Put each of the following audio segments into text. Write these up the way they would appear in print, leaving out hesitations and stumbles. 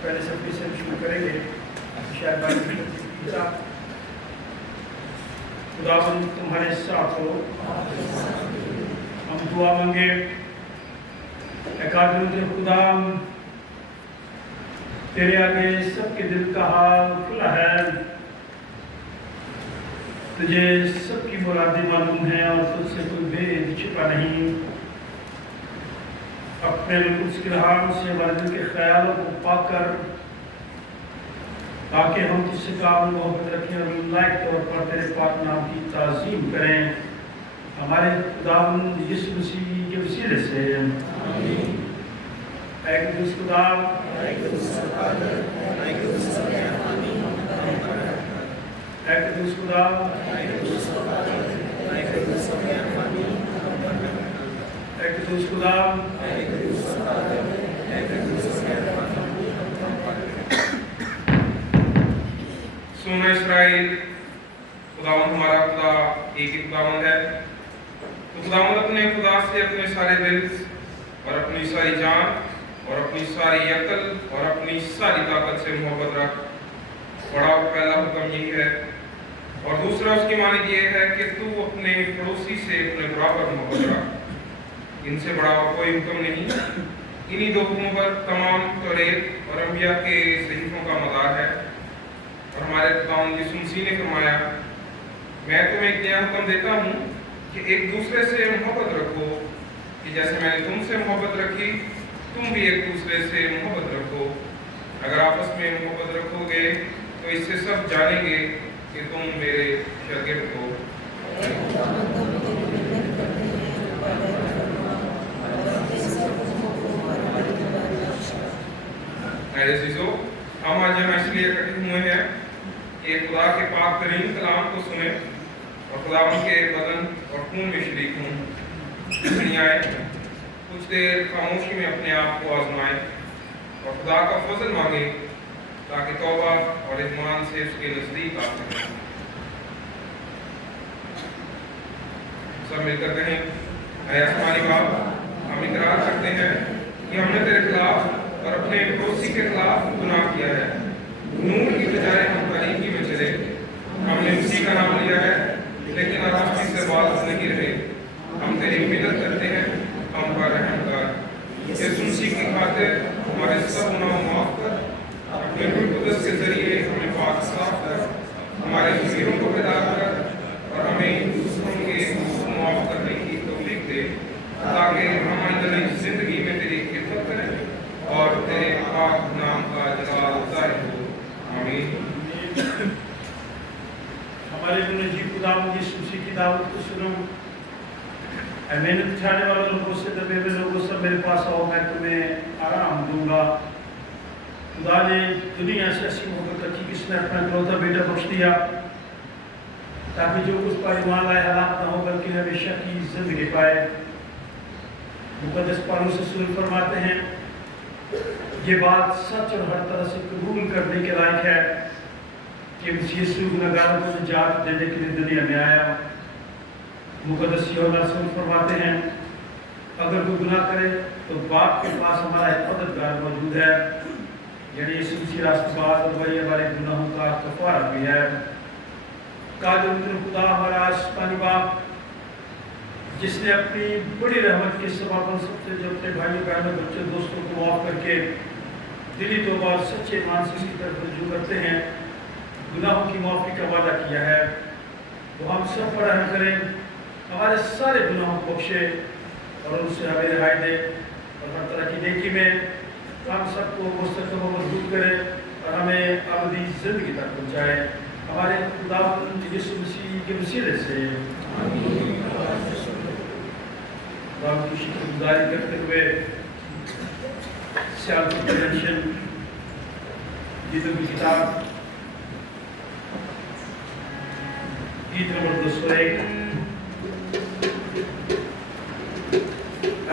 पहले सभी से शुरू करेंगे शायद खुदावंद तुम्हारे साथ हो। हम दुआ मांगे खुदा, तेरे आगे सबके दिल का हाल खुला है, तुझे सबकी मुरादें मालूम हैं और तुझसे कोई भेद छिपा नहीं। अपने कुछ किरहाम से हमारे दिल के ख्यालों को पाकर ताकि हम तुझसे काम मोहब्बत रखें और लायक तौर पर तेरे पाक नाम की ताज़ीम करें, हमारे खुदावंद यीशु मसीह के वसीले से। ऐ कुदूस खुदा, ऐ कुदूस खुदा, ऐ कुदूस खुदा, ऐ कुदूस खुदा। सुनो इस्राएल, खुदावंद हमारा खुदा एक ही खुदावंद है। तो खुदावंद अपने खुदा से अपने सारे दिल और अपनी सारी जान और अपनी सारी अकल और अपनी सारी ताकत से मोहब्बत रख। बड़ा पहला हुक्म यही है, और दूसरा उसकी मानी ये है कि तू अपने पड़ोसी से अपने बराबर मोहब्बत रख। इनसे बड़ा और कोई हुक्म नहीं। इन्हीं दो हुक्मों पर तमाम तौरेत और अंबिया के सहीफों का मदार है। और हमारे खुदावंद यीशु मसीह ने फरमाया, मैं तुम्हें एक नया हुक्म देता हूँ कि एक दूसरे से मोहब्बत रखो, कि जैसे मैंने तुमसे मोहब्बत रखी तुम भी एक दूसरे से मोहब्बत रखो। अगर आपस में मोहब्बत रखोगे तो इससे सब जानेंगे कि तुम मेरे शागिर्द हो। हम आज यहाँ इसलिए इकट्ठे हुए हैं कि खुदा के पाक तरीन कलाम को सुने और खुदावंद के बदन और खून में शरीक हों। आए कुछ देर खामोशी में अपने आप को आजमाएं और खुदा का फजल मांगे ताकि तौबा और ईमान से उसके नजदीक आ सकें। सब मिलकर कहें, ऐ आसमानी बाप, हम इकरार करते हैं कि हमने तेरे खिलाफ और अपने पड़ोसी के खिलाफ गुनाह किया है। नूर की बजाय हम तारीकी में चले। हमने उसी का नाम लिया है लेकिन रास्ते से बात नहीं रहे। हम तेरी मिन्नत करते हैं, हम पर रहम कर। यीशु मसीह की खातिर हमारे सब गुनाह माफ कर। अपने रूह कुदस के जरिए हमें पाक साफ कर। हमारे ज़मीरों को बेदार कर और हमें दूसरों के माफ करने की तौफीक दे, ताकि हम नई जिंदगी में तेरी खिदमत करें और तेरे पाक नाम का जलाल ज़ाहिर हो। आमीन। हमारे जी खुदावंद यीशु मसीह की दावत को सुनो। मेहनत उठाने वाले लोगों से, दबे हुए लोगों से मेरे पास आओ, मैं तुम्हें आराम दूंगा। खुदा ने दुनिया से ऐसी मोहब्बत रखी कि इसने अपना इकलौता बेटा बख्श दिया ताकि जो उस पर ईमान लाए हलाक न हो बल्कि हमेशा की जिंदगी पाए। मुकद्दस पौलुस रसूल फरमाते हैं, ये बात सच और हर तरह से कबूल करने के लायक है कि यीशु गुनहगारों को निजात देने के लिए दुनिया में आया। मुकद्दस यूहन्ना रसूल फरमाते हैं, अगर कोई गुनाह करे तो बाप के पास हमारा एक मददगार मौजूद है, यानी यीशु मसीह रास्तबाज, और वही हमारे गुनाहों का कफारा भी है। खुदा हमारा आसमानी बाप, जिसने अपनी बड़ी रहमत के सबाबन सबसे जो अपने भाई बहनों बच्चों दोस्तों को माफ करके दिली तौबा और सच्चे ईमान से उसकी तरफ रजू करते हैं, गुनाहों की माफ़ी का वादा किया है। वो हम सब पर रहम करें, हमारे सारे गुनाहों को बख्शे और उनसे हमें रिहाई दे और हर तरह की नेकी में हम सबको मुस्तक़िल मजबूत करे और हमें अबदी ज़िंदगी तक पहुँचाए, हमारे खुदावंद यीशु मसीह के वसीले से। खुदा की शुक्रगुज़ारी करते हुए सियालकोट कन्वेंशन गीतों की किताब गीत नंबर 201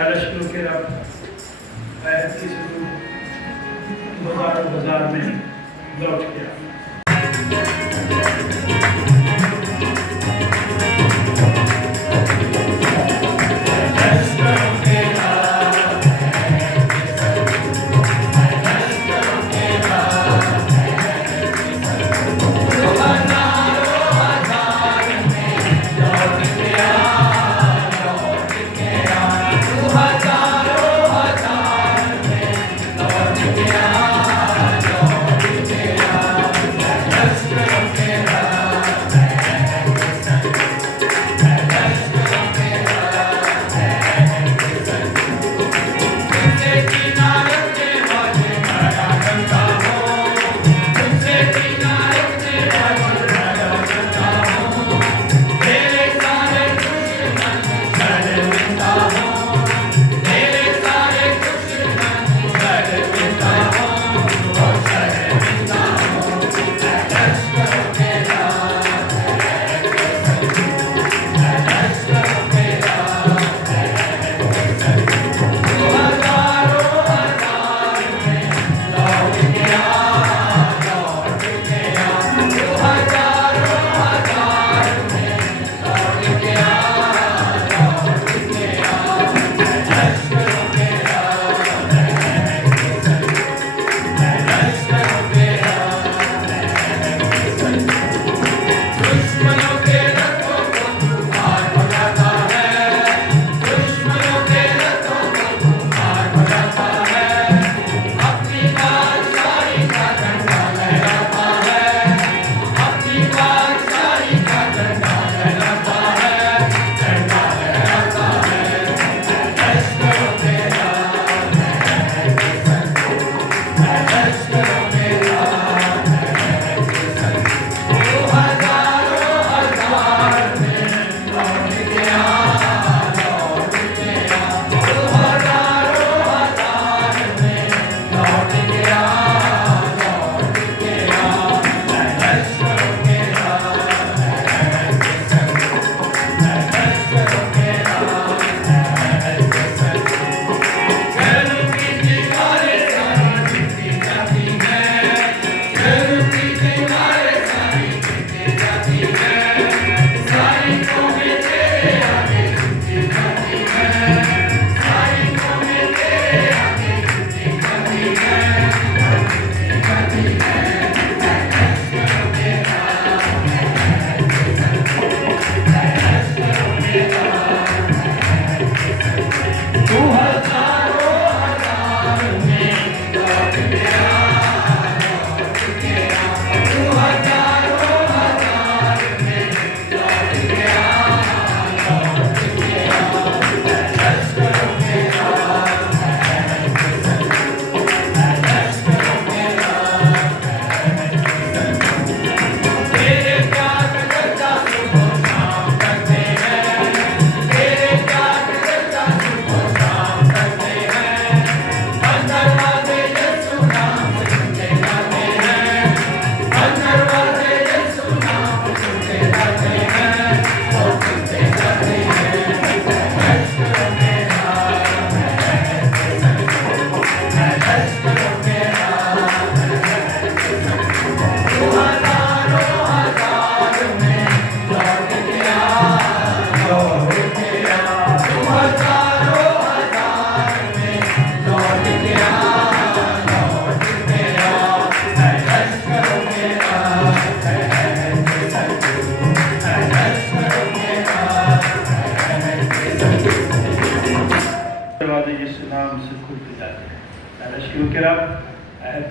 लश्करों के रब की बाजार में लौट गया। Let's go,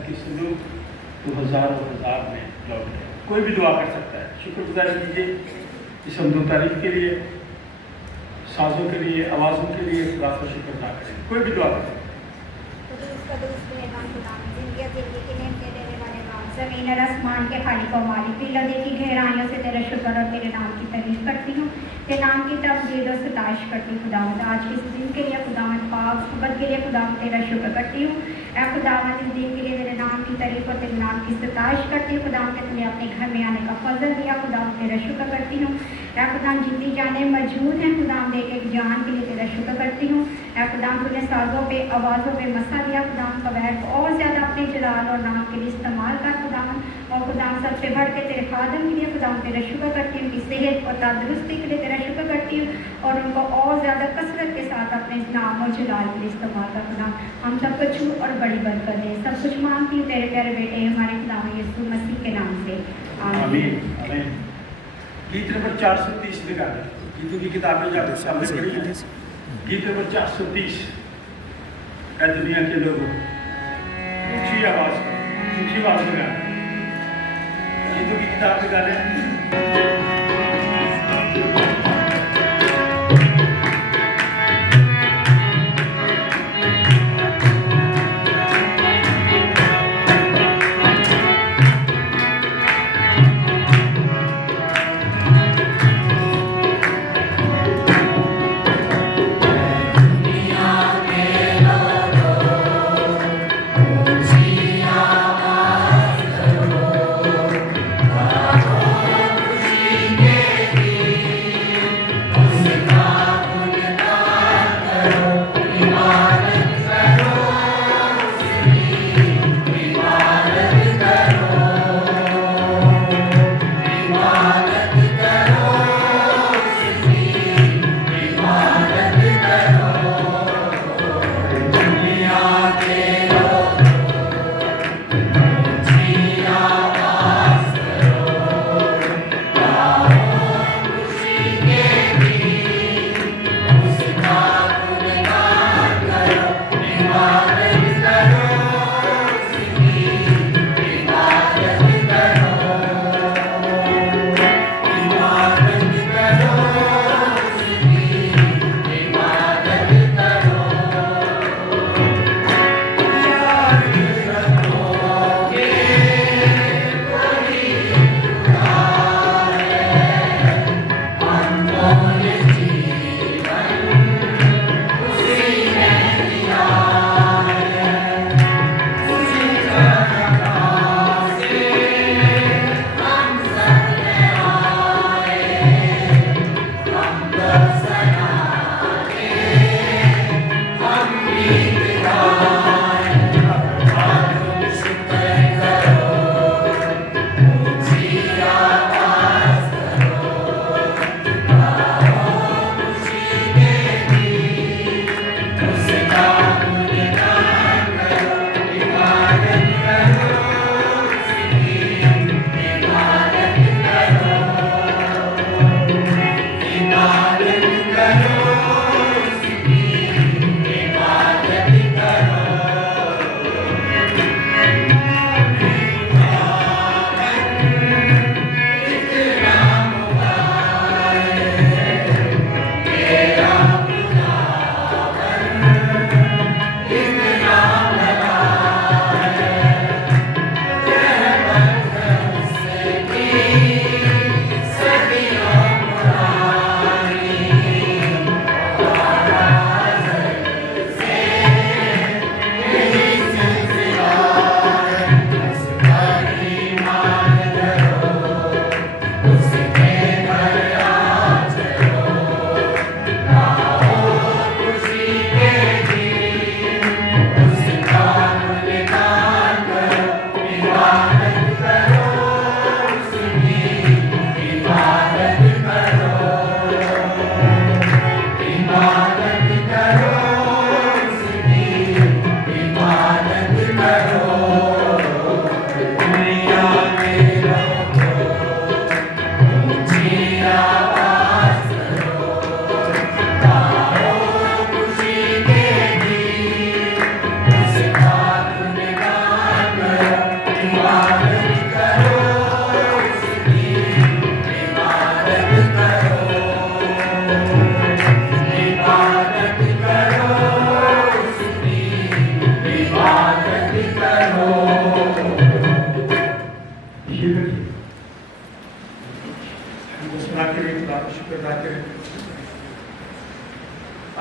कि सब लोग तो हज़ारों हज़ार में लौट गए। कोई भी दुआ कर सकता है, शुक्रगुजारी कीजिए इस हमदो तारीफ के लिए, साजों के लिए, आवाज़ों के लिए खुदा का शुक्र अदा करें। कोई भी दुआ कर सकता है। ज़मीन और आसमान के खालिक और मालिक, लदे की गहराइयों से तेरा शुक्र और तेरे नाम की तारीफ करती हूँ, तेरे नाम की तमजीद और सताइश करती हूँ खुदावंद। आज के इस दिन के लिए खुदावंद, पाक सुबह के लिए खुदावंद तेरा शुक्र करती हूँ। ऐ खुदावंद, इस दिन के लिए तेरे नाम की तारीफ और तेरे नाम की सताइश करती हूँ खुदावंद, कि तूने अपने घर में आने का फजल दिया खुदावंद, तेरा शुक्र करती हूँ। ऐ खुदावंद, जितनी जाने मौजूद हैं खुदावंद, एक एक जान के लिए तेरा शुक्र करती हूँ। ऐ खुदावंद, तूने साजों पे, आवाज़ों पे मसा दिया खुदावंद, कवैत को और ज़्यादा अपने जलाल और नाम के लिए इस्तेमाल कर खुदावंद। और खुदावंद, सबसे बढ़ के तेरे खादम के लिए खुदावंद तेरा शुक्र करती हूँ, कि सेहत और तंदुरुस्ती के लिए तेरा शुक्र करती हूँ, और उनको और ज़्यादा कसरत के साथ अपने नाम और जलाल के लिए इस्तेमाल कर खुदावंद। हम सबको छू और बड़ी बरकत दे। सब कुछ मांगती हूँ तेरे प्यारे बेटे हमारे खुदावंद यीशु मसीह के नाम से, आमीन। आमीन। गीत नंबर 430 निकालें। गीतों की किताबें जाकर सामने पढ़ी हैं। गीत नंबर 430। ऐ दुनिया के लोगों, ऊंची आवाज़ में गाएं। गीतों की किताब निकालें। ऊंची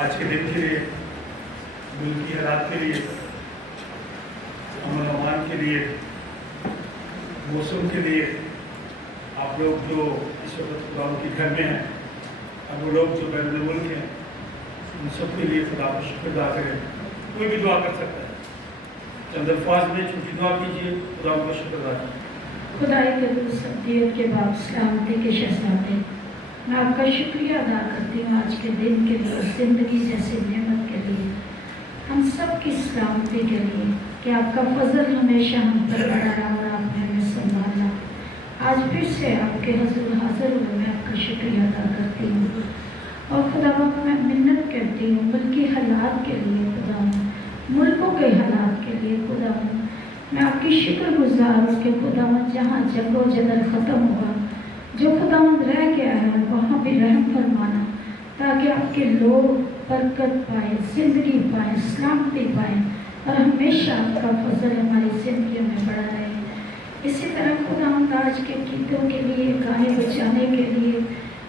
आज के दिन के लिए, मुल्क की हालात के लिए, अमन अमान के लिए, मौसम के लिए, आप लोग जो इस वक्त खुदा के घर में हैं, अब वो लोग जो बैरून मुल्क हैं, उन सब के लिए खुदा का शुक्र अदा करें। कोई भी दुआ कर सकता है, चंद अल्फाज में छोटी दुआ कीजिए, खुदा का शुक्र अदा कीजिए। खुदाई के सब्दियत के बाप सलामती के शहजादे, मैं आपका शुक्रिया अदा करती हूँ आज के दिन के लिए, ज़िंदगी जैसी नेमत के लिए, हम सब की सलामती के लिए कि आपका फजल हमेशा हम पर बना रहा और आपने हमें संभाला। आज फिर से आपके हजूर हाजिर हुए मैं आपका शुक्रिया अदा करती हूँ और खुदा मैं मिन्नत करती हूँ मुल्की हालात के लिए, खुदा मुल्कों के हालात के लिए, खुदा मैं आपकी शुक्रगुजार हूँ कि खुदा जहाँ जगो जदल ख़त्म हुआ, जो खुदावंद रह गया है वहाँ भी रहम फरमाना, ताकि आपके लोग बरकत पाए, ज़िंदगी पाए, सलामती पाए और हमेशा आपका फजल हमारी ज़िंदगी में बढ़ा रहे। इसी तरह खुदावंद आज के गीतों के लिए, गाने बजाने के लिए,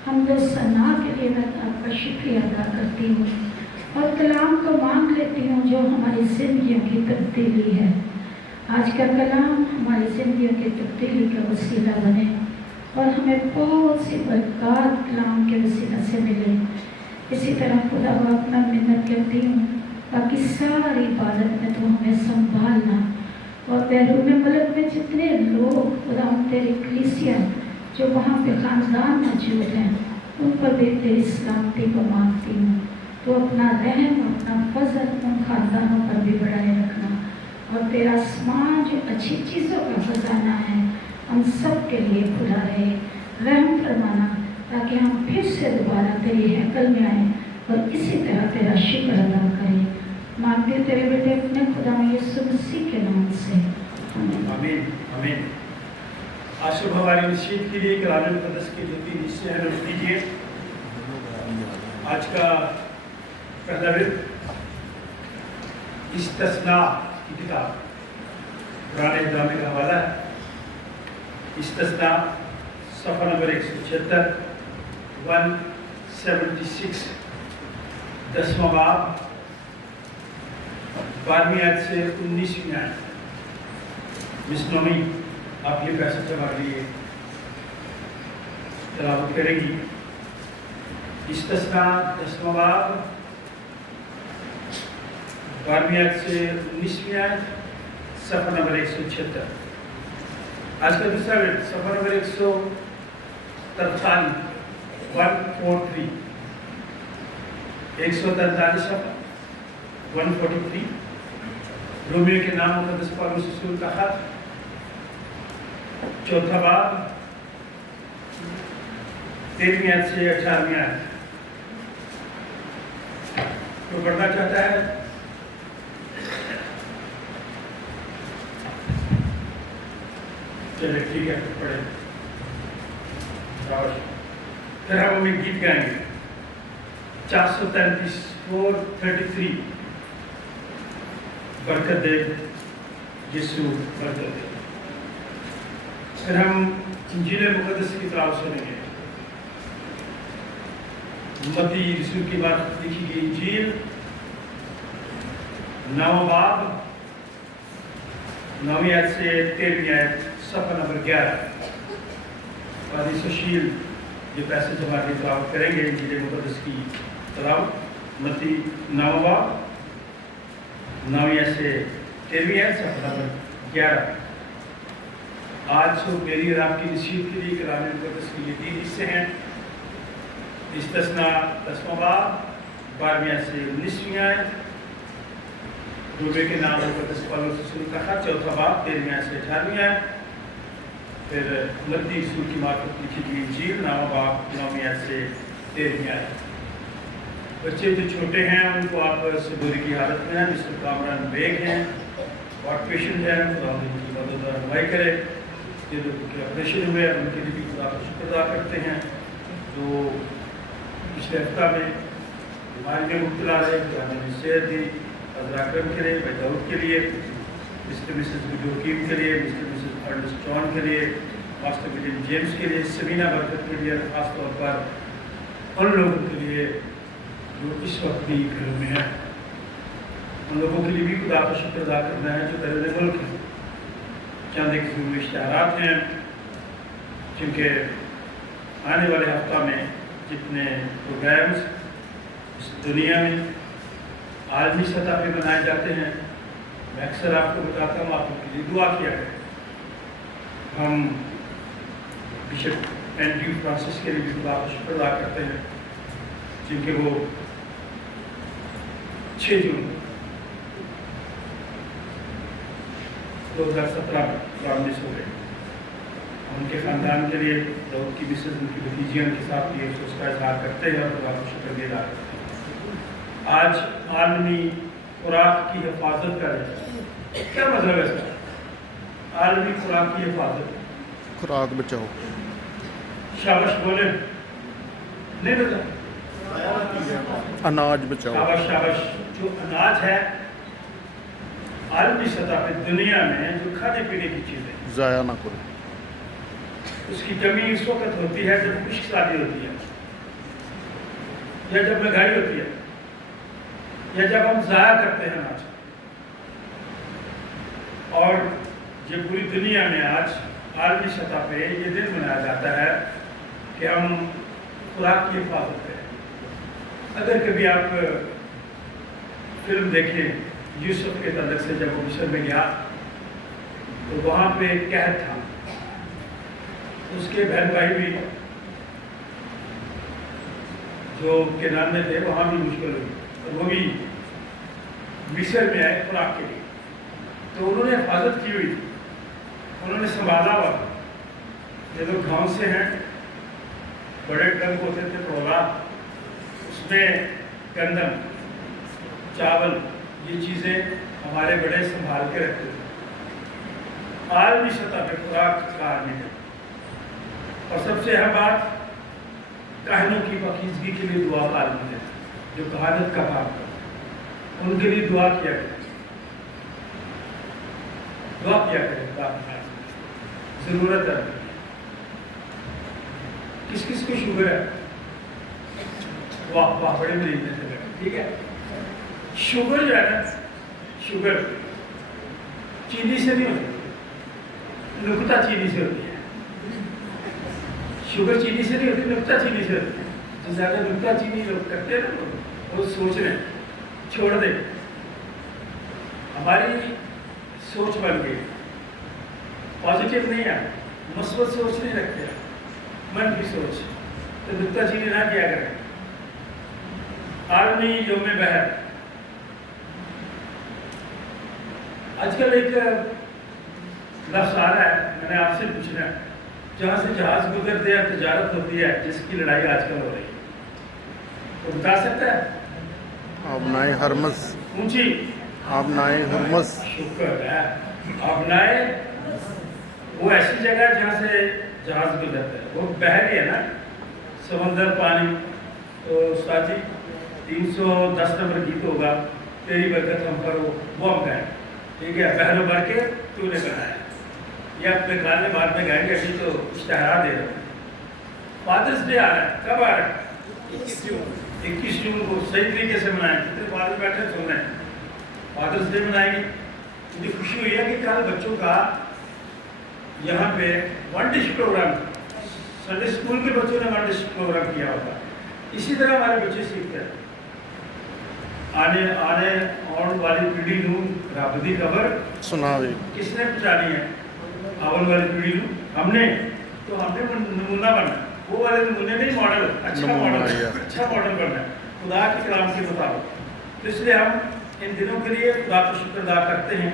हमदो सना के लिए मैं आपका शुक्रिया अदा करती हूँ और कलाम को मांग लेती हूँ जो हमारी ज़िंदगियों की तब्दीली है। आज का कलाम हमारी ज़िंदगियों की तब्दीली का वसीला बने और हमें बहुत सी बरकत कलाम के वसीला से मिले। इसी तरह खुदा बाप मैं मिन्नत करती हूँ बाकी सारी इबादत में तो हमें संभालना और बैरून मुल्क में जितने लोग खुदा तेरी कलीसिया जो वहाँ पे ख़ानदान मौजूद हैं उन पर भी तेरी सलामती को मांगती हूँ। तो अपना रहम, अपना फजल उन ख़ानदानों पर भी बढ़ाए रखना और तेरा आसमान जो अच्छी चीज़ों का खजाना है हम सब के लिए खुला रहे। रहम फरमाना ताकि हम फिर से दोबारा तेरी हैकल में आएँ और इसी तरह तेरा शुक्र अदा करें। मांगते तेरे बेटे अपने खुदा यीशु मसीह के नाम से, आमीन आमीन। आज सुबह हमारी नसीहत के लिए कलाम मुक़द्दस के जो 3 हिस्से हैं नोट कीजिए। आज का पहला विद इस्तस्ना की किताब पुराने इक़दाम का हवाला है। इस्तस्ना सफ़ा नंबर 176 176 10वां बाब 12वीं आयत से 19वीं आयत। मिस नोमी आप ये पैसेज हमारे लिए तलावत करेंगी। इस्तस्ना 10वां बाब 12वीं आयत से 19वीं आयत, सफ़ा नंबर 176। आज का दूसरा विद सफ़ा नंबर 143 143 143 सफ़ा 143 रोमियो के नाम मुक़द्दस पौलुस रसूल का खत, 4था बाब 13वीं आयत से 18वीं आयत। तो पढ़ना चाहता है चलिए ठीक है पढ़े। फिर हम हमें गीत गाएंगे 433 433 बरकत दे यीशु बरकत दे। फिर हम इंजील मुक़द्दस की किताब सुनेंगे। मत्ती रसूल की बात लिखी गई इंजील 9वां बाब 9वीं आयत से 13वीं आयत, सफ़ा नंबर 11। कादी सुशील ये पैसेज हमारे लिए तलावत करेंगे इंजील मुक़द्दस की तलावत। मत्ती 9वां बाब 9वीं आयत से 13वीं आयत, सफ़ा नंबर 11। आज मेरी और आपकी नसीहत के लिए कलाम मुक़द्दस के लिए 3 हिस्से हैं। इस्तस्ना 10वां बाब 12वीं आयत से 19वीं आयत, रोमियो के नाम मुक़द्दस पौलुस रसूल का खत, 4था बाब 13वीं आयत से 18वीं आयत। फिर मत्ती रसूल की मार्फत लिखी गई इंजील 9वां बाब 9वीं आयत से 13वीं आयत। बच्चे जो छोटे हैं उनको आप सबूरी की हालत में हैं, मिस्टर कामरान बेग हैं और पेशेंट हैं, खुदा उनकी मदद और रहनुमाई करे। ये लोगों के ऑपरेशन हुए उनके लिए भी खुदा का शुक्र अदा करते हैं। जो पिछले हफ्ता में बीमारी में मुब्तला रहे, खुदा ने सेहत दी, अल्लाह करम करे। भाई दाऊद के लिए, मिस्टर मिसेस जोकीम के लिए, मिस्टर मिसेस अर्नेस्ट जॉन के लिए, पास्टर विलियम जेम्स के लिए, सबीना बरकत के लिए, खास तौर पर उन लोगों के लिए जो इस वक्त भी घरों में हैं, उन लोगों के लिए भी खुदा का शुक्र अदा करना है जो दर्द मुल्क हैं। चंद एक इश्तिहारात हैं जिनके आने वाले हफ्ता में जितने प्रोग्राम्स इस दुनिया में आलमी सतह पे मनाए जाते हैं, मैं अक्सर आपको बताता हूँ, आप उनके लिए दुआ किया करें। हम बिशप एंड्रयू फ्रांसिस के लिए भी खुदा का शुक्र अदा करते हैं जिनके वो 6 जून 2017 में मिस हो गए। उनके ख़ानदान के लिए, दाऊद की मिसेज, उनकी भतीजियाँ के साथ ये उसका इजहार करते हैं और खुदा का शुक्र अदा करते हैं। आज आलमी खुराक की हिफाजत का दिन, क्या मतलब है सर? आलमी खुराक की हिफाजत, खुराक बचाओ। शाबाश बोले, नहीं बता, अनाज बचाओ। शाबाश शाबाश। जो अनाज है आलमी सतह पे दुनिया में, जो खाने पीने की चीज़ें, ज़ाया ना करो। उसकी कमी उस वक्त होती है जब खुश्क शादी होती है, या जब महंगाई होती है, या जब हम ज़ाया करते हैं अनाज। और ये पूरी दुनिया में आज आलमी सतह पे ये दिन मनाया जाता है कि हम खुराक की हिफाजत करें। अगर कभी आप फिल्म देखें यूसुफ के तलक से, जब वो मिस्र में गया तो वहाँ पे एक कैद था, उसके बहन भाई भी जो केनान में थे वहाँ भी मुश्किल हुई, और वो भी मिस्र में आए खुराक के लिए। तो उन्होंने हिफाजत की हुई थी, उन्होंने संभाला हुआ। ये लोग गाँव से हैं, बड़े टंक होते थे टोला, उसमें गंदम, चावल, ये चीज़ें हमारे बड़े संभाल के रखते थे। आलमी सतह पे खुराक का आदमी है। और सबसे अहम बात, कहनों की पाकीज़गी के लिए दुआ का आदमी है, जो कहानत का काम करते हैं, उनके लिए दुआ किया करें, दुआ किया करें। ज़रूरत है। किस किस को शुगर है? वाह वाह, बड़े मरीज में, ठीक है। शुगर जो है ना, शुगर चीनी से नहीं होती, नुक्ता चीनी से होती है। शुगर चीनी से नहीं होती, नुक्ता चीनी से होती है। जो ज़्यादा नुक्ता चीनी लोग करते हैं ना, वो सोच रहे हैं छोड़ दे। हमारी सोच बन गई, पॉजिटिव नहीं है, मस्बत सोच नहीं रखते, मनफी सोच, तो नुक्ता चीनी ना किया करें। आलमी यौम बहर, आजकल एक लफ्ज़ आ रहा है, मैंने आपसे पूछना है, जहाँ से जहाज गुजरते हैं, तजारत होती है, जिसकी लड़ाई आजकल हो रही है, तो बता सकता है? आबनाए हरमस, ऊंची आबनाए हरमस। शुक्र है। आबनाए वो ऐसी जगह जहाँ से जहाज गुजरता है, वो बहरी है ना, समंदर, पानी। तो उस्ताद जी 310 नंबर गीत होगा, तेरी बरकत हम पर हो, वो हम गाएं, ठीक है। बहरों भर के तूने बनाया, ये अपने गाने बाद में गाएंगे, अभी तो इश्तिहार दे रहे हैं। फादर्स डे आ रहा है, कब आ रहा है? 21 जून को। सही तरीके से मनाएं, जितने फादर बैठे सुन रहे हैं, फादर्स डे मनाएंगे। मुझे खुशी हुई है कि कल बच्चों का यहाँ पे one dish programme, Sunday school के बच्चों ने वन डिश प्रोग्राम किया होगा। इसी तरह हमारे बच्चे सीखते हैं। आने वाली पीढ़ी नू रब दी खबर सुनावे। किसने पहुँचानी है? आने वाली पीढ़ी नू हमने। तो हमने नमूना बनना, वो वाले नमूने नहीं, मॉडल, अच्छा मॉडल बनना है खुदा के कलाम के मुताबिक। तो इसलिए हम इन दिनों के लिए खुदा का शुक्र अदा करते हैं।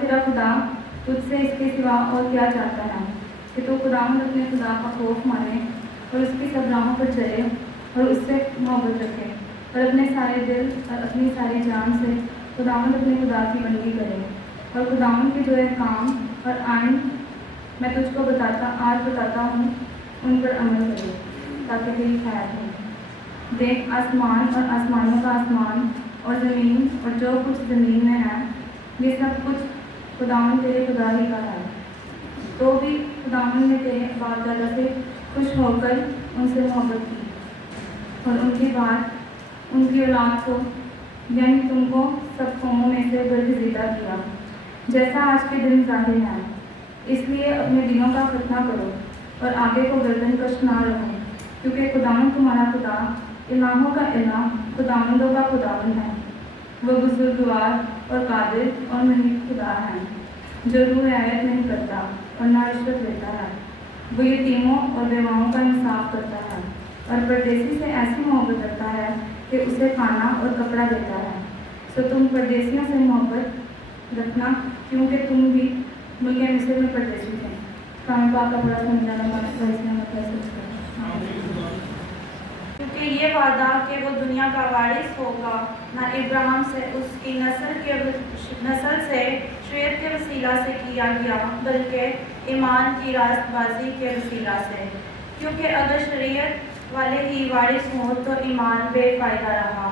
तेरा खुदा तुझसे इसके सिवा और क्या चाहता है कि तू खुदावंद अपने खुदा का खौफ माने और उसकी सब राहों पर चले और उससे मोहब्बत रखे और अपने सारे दिल और अपनी सारी जान से खुदावंद अपने खुदा की बंदगी करे और खुदावंद के जो है काम और आइन मैं तुझको आज बताता हूँ उन पर अमल करे ताकि तेरी खैर हो। देख आसमान और आसमानों का आसमान और ज़मीन और जो कुछ ज़मीन में है ये सब कुछ खुदावंद तेरे खुदा ही का है। तो भी खुदावंद ने तेरे बाप दादा से खुश होकर उनसे मोहब्बत की और उनके बाद उनकी औलाद को यानी तुमको सब कौमों में से बरगज़ीदा किया जैसा आज के दिन ज़ाहिर है। इसलिए अपने दिनों का खतना करो और आगे को गर्दन कश ना रहो क्योंकि खुदावंद तुम्हारा खुदा इलाहों का इलाह खुदावंदों का खुदावंद है। वो बुजुर्गवार और कादिर और मुनीब खुदा है जो रूह रियायत नहीं करता और ना रिश्वत लेता है। वो यतीमों और बेवाओं का इंसाफ करता है और परदेसी से ऐसी मोहब्बत रखता है कि उसे खाना और कपड़ा देता है। सो तुम परदेसियों से मोहब्बत रखना क्योंकि तुम भी मुल्क मिस्र में परदेसी थे। काम पाक का बड़ा समझाना क्योंकि ये वादा कि वो दुनिया का वारिस होगा ना इब्राहिम से उसकी नस्ल से शरीयत के वसीला से किया गया बल्कि ईमान की रास्तबाजी के वसीला से। क्योंकि अगर शरीयत वाले ही वारिस हों तो ईमान बेफायदा रहा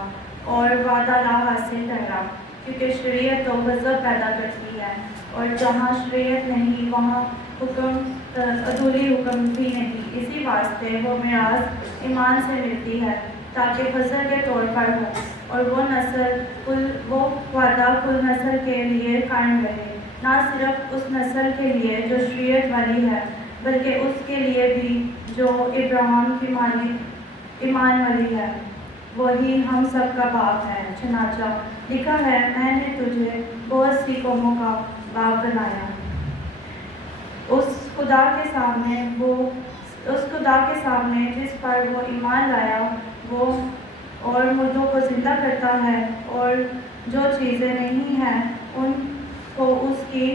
और वादा ला हासिल ठहरा क्योंकि शरीयत तो गज़ब पैदा करती है और जहाँ शरीयत नहीं वहाँ हुक्म अधूरी हुक्म भी नहीं। इसी वास्ते वो मिरास ईमान से मिलती है ताकि फजल के तौर पर हो और वो वादा कुल नस्ल के लिए कायम रहे ना सिर्फ उस नस्ल के लिए जो शरीयत वाली है बल्कि उसके लिए भी जो इब्राहिम की ईमान वाली है वही हम सब का बाप है। चनाचा लिखा है मैंने तुझे बहुत सी कौमों का बाप बनाया। उस खुदा के सामने जिस पर वो ईमान लाया वो और मुर्दों को जिंदा करता है और जो चीज़ें नहीं हैं उनको उसकी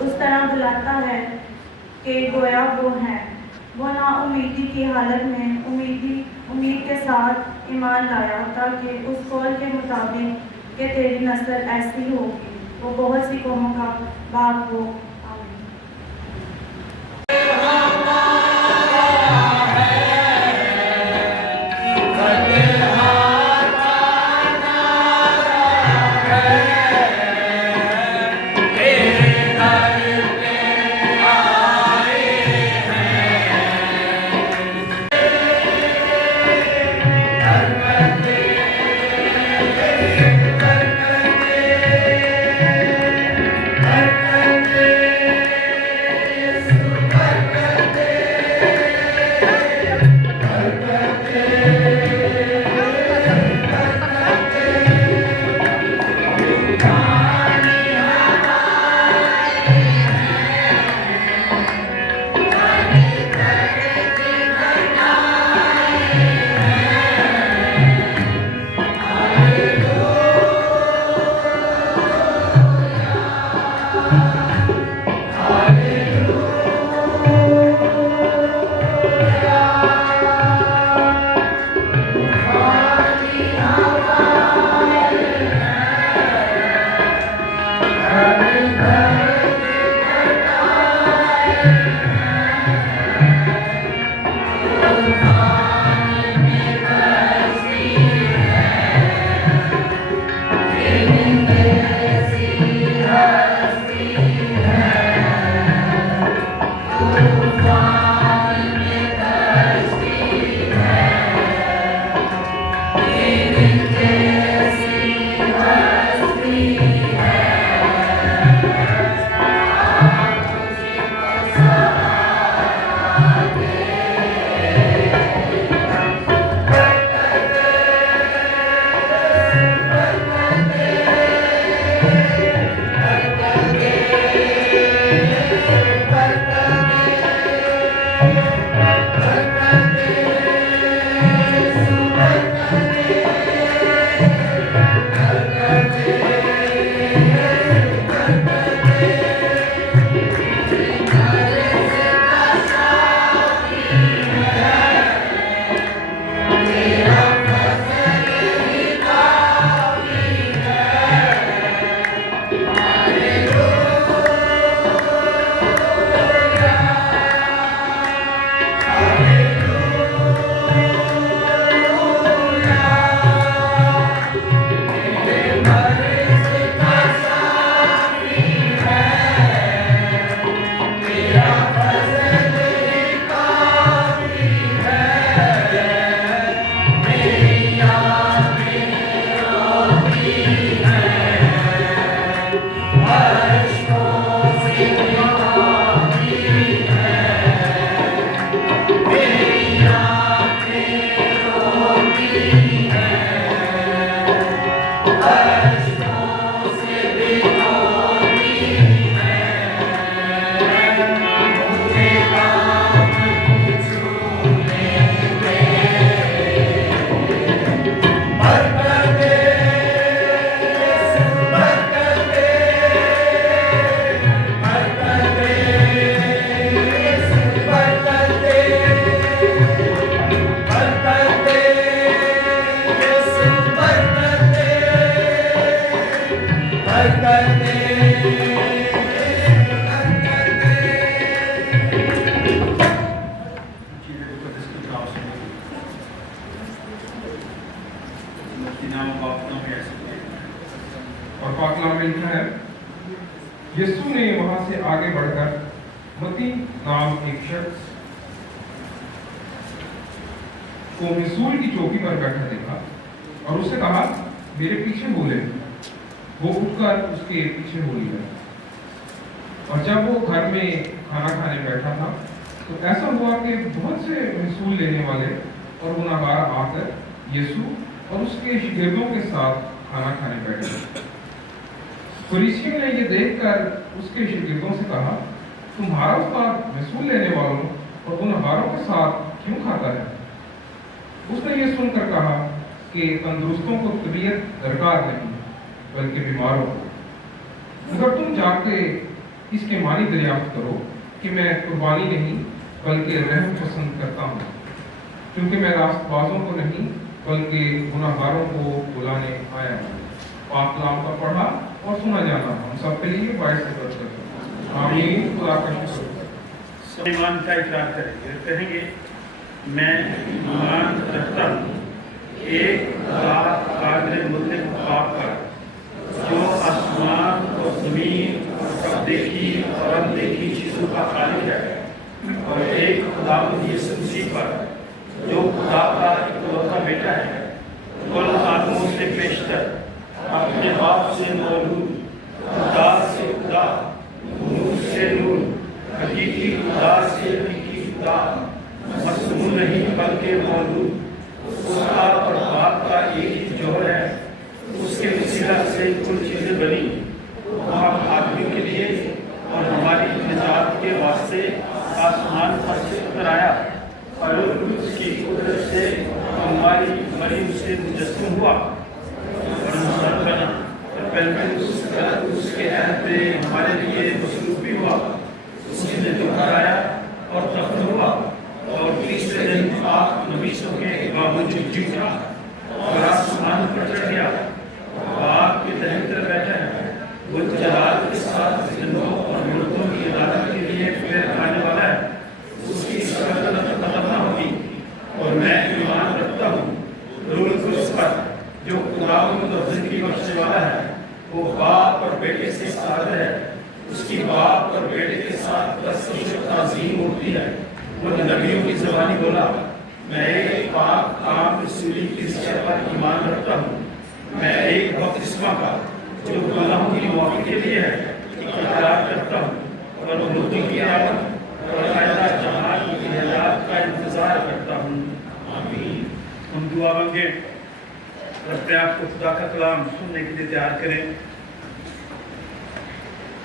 उस तरह बुलाता है कि गोया वो हैं। वो ना उम्मीदी की हालत में उम्मीद के साथ ईमान लाया ताकि उस कौल के मुताबिक कि तेरी नस्ल ऐसी होगी वो बहुत सी कौमों का बाप हो। Amen. اور پاک کلام میں لکھا ہے یسوع نے وہاں سے آگے بڑھ کر متی نام ایک شخص کو مسول کی چوکی پر بیٹھا دیکھا اور اس سے کہا میرے پیچھے بولے. وہ اٹھ کر اس کے پیچھے بولی گیا. اور جب وہ گھر میں کھانا کھانے بیٹھا تھا تو ایسا ہوا کہ بہت سے مسول لینے والے اور گناہگار آ کر یسوع اور اس کے شاگردوں کے ساتھ کھانا کھانے بیٹھے. فریسیوں نے یہ دیکھ کر اس کے شاگردوں سے کہا تمہارا استاد مسول لینے والوں اور گناہگاروں کے ساتھ کیوں کھاتا ہے؟ اس نے یہ سن کر کہا کہ تندرستوں کو طبیعت درکار نہیں بلکہ بیماروں کو. مگر تم جا کے اس کے معنی دریافت کرو کہ میں قربانی نہیں بلکہ رحم پسند کرتا ہوں، کیونکہ میں راست بازوں کو نہیں بلکہ گناہگاروں کو بلانے آیا ہوں. پاک کلام کا پڑھا اور سنا جانا ہم سب کے لیے باعث برکت ہے. آمین. خدا کا شکر. ایمان کا اقرار کریں گے، کہیں گے میں ایمان رکھتا ہوں ایک خدا قادر مطلق باپ پر جو آسمان اور زمین اور دیکھی اور اندیکھی چیزوں کا خالق ہے، اور ایک خدا یسوع مسیح پر جو خدا کا اکلوتا بیٹا ہے، کل آدموں سے بیشتر، اپنے باپ سے مولود، خدا سے خدا، نور سے نور، حقیقی خدا سے حقیقی خدا، مصنوع نہیں بلکہ مولود، استاد اور باپ کا ایک ہی جوہر ہے. اس کے وسیلہ سے کل چیزیں بنی. ہم آدمی کے لیے اور ہماری نجات کے واسطے آسمان پر سے اتر آیا اور اس کی قدرت سے ہماری مریم سے مجسم ہوا اور انسان بنا. اس کے عہد پہ ہمارے لیے مصروف بھی ہوا. اس نے دکھ آیا اور دفن ہوا اور تیسرے دن آپ نبیوں کے باوجود جیتا اور آسمان پر چڑھ گیا. آپ کے دہن پر بیٹھا ہے. وہ جلال کے ساتھ زندوں اور مردوں کی عدالت کے لیے پھر آنے والا ہے. اس کی شکل ختم نہ ہوگی. اور میں ایمان رکھتا ہوں روح القدس پر جو خداوند اور زندگی بخشنے والا ہے. وہ باپ اور بیٹے سے ساتھ ہے. اس کی باپ اور بیٹے کے ساتھ تصدیق و تعظیم ہوتی ہے. وہ نبیوں کی زبانی بولا میں ایک پاک عام رسولی کی رسالت پر ایمان رکھتا ہوں. میں ایک بپتسمہ کا جو گناہوں کی معافی کے لیے ہے اقرار کرتا ہوں اور مردوں کی آمد اور آئندہ جہان کی نجات کا انتظار کرتا ہوں. آمین. ہم دعا مانگیں اور اپنے آپ کو خدا کا کلام سننے کے لیے تیار کریں.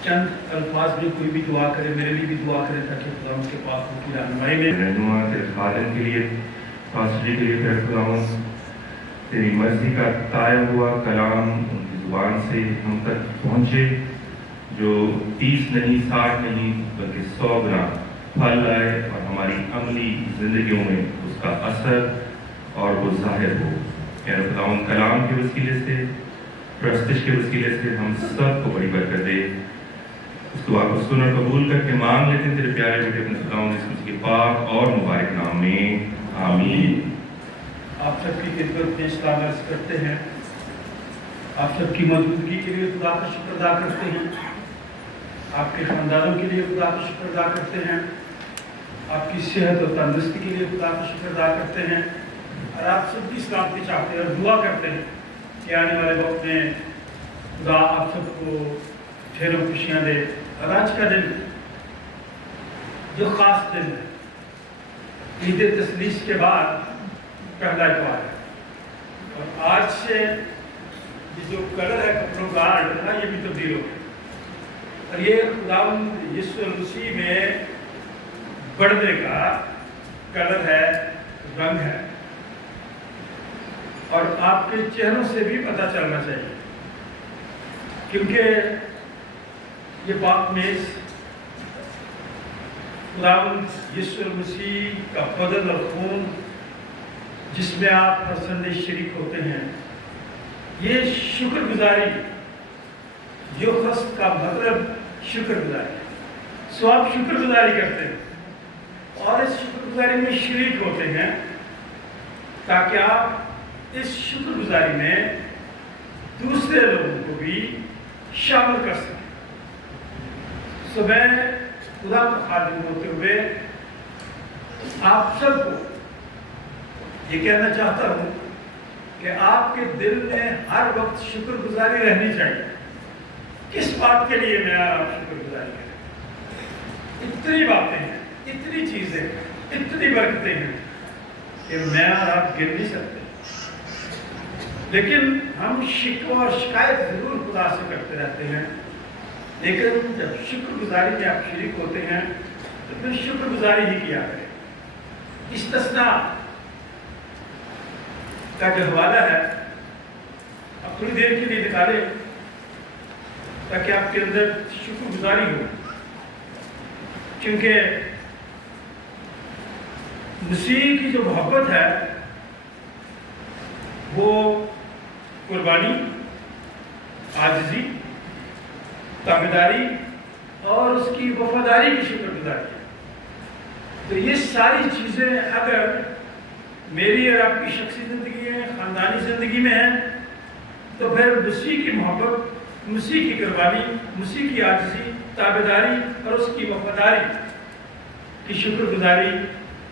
چند الفاظ میں کوئی بھی دعا کرے، میرے لیے بھی دعا کرے تاکہ خدا ان کے پاک کی رہنمائی میں رہنما تیرے خادم کے لیے فاصلے کے لیے پھر خداوند تیری مرضی کا طائع ہوا کلام ان کی زبان سے ہم تک پہنچے جو 30 نہیں 60 نہیں بلکہ 100 گنا پھل لائے اور ہماری عملی زندگیوں میں اس کا اثر اور وہ ظاہر ہو. یعنی خداوند کلام کے وسیلے سے پرستش کے وسیلے سے ہم سب کو بڑی برکت دے. اس دعا کو سن اور قبول کر کے مانگ لیتے ہیں تیرے پیارے بیٹے اپنے خداوند یسوع مسیح کے پاک اور مبارک نام میں. آمین. آپ سب کی خدمت میں سلام عرض کرتے ہیں. آپ سب کی موجودگی کے لیے خدا کا شکر ادا کرتے ہیں. آپ کے خاندانوں کے لیے خدا کا شکر ادا کرتے ہیں. آپ کی صحت اور تندرستی کے لیے خدا کا شکر ادا کرتے ہیں. اور آپ سب کی سلامتی چاہتے ہیں اور دعا کرتے ہیں کہ آنے والے وقت میں خدا آپ سب کو ڈھیروں خوشیاں دے. اور آج کا دن جو خاص دن ہے، عید تثلیث کے بعد پہلا اتوار ہے. اور آج سے یہ جو کلر ہے کپڑوں کا یہ بھی تبدیل ہو گیا. اور یہ خداوند یسوع مسیح میں بڑھنے کا کلر ہے، رنگ ہے. اور آپ کے چہروں سے بھی پتہ چلنا چاہیے کیونکہ یہ پاک میز خداوند یسوع مسیح کا بدن اور خون جس میں آپ ہر سنڈے شریک ہوتے ہیں، یہ شکر گزاری جو خست کا مطلب شکر گزاری. سو آپ شکر گزاری کرتے ہیں اور اس شکر گزاری میں شریک ہوتے ہیں تاکہ آپ اس شکر گزاری میں دوسرے لوگوں کو بھی شامل کر سکیں. سو میں خدا کا خادم ہوتے ہوئے آپ سب کو یہ کہنا چاہتا ہوں کہ آپ کے دل میں ہر وقت شکر گزاری رہنی چاہیے. کس بات کے لیے میں آپ شکر گزاری کریں؟ اتنی باتیں ہیں، اتنی چیزیں، اتنی برکتیں ہیں کہ میں اور آپ گر نہیں سکتے. لیکن ہم شکوہ اور شکایت ضرور خدا سے کرتے رہتے ہیں، لیکن جب شکر گزاری میں آپ شریک ہوتے ہیں تو پھر شکر گزاری ہی کیا کریں. استثناء کا جو حوالہ ہے اب تھوڑی دیر کے لیے نکالیں تاکہ آپ کے اندر شکر گزاری ہو. کیونکہ مسیح کی جو محبت ہے وہ قربانی، عاجزی، تابعداری اور اس کی وفاداری کی شکر گزاری ہے. تو یہ ساری چیزیں اگر میری اور آپ کی شخصی زندگی میں، خاندانی زندگی میں ہیں تو پھر مسیح کی محبت، مسیح کی قربانی، مسیح کی عاجزی، تابعداری اور اس کی وفاداری کی شکر گزاری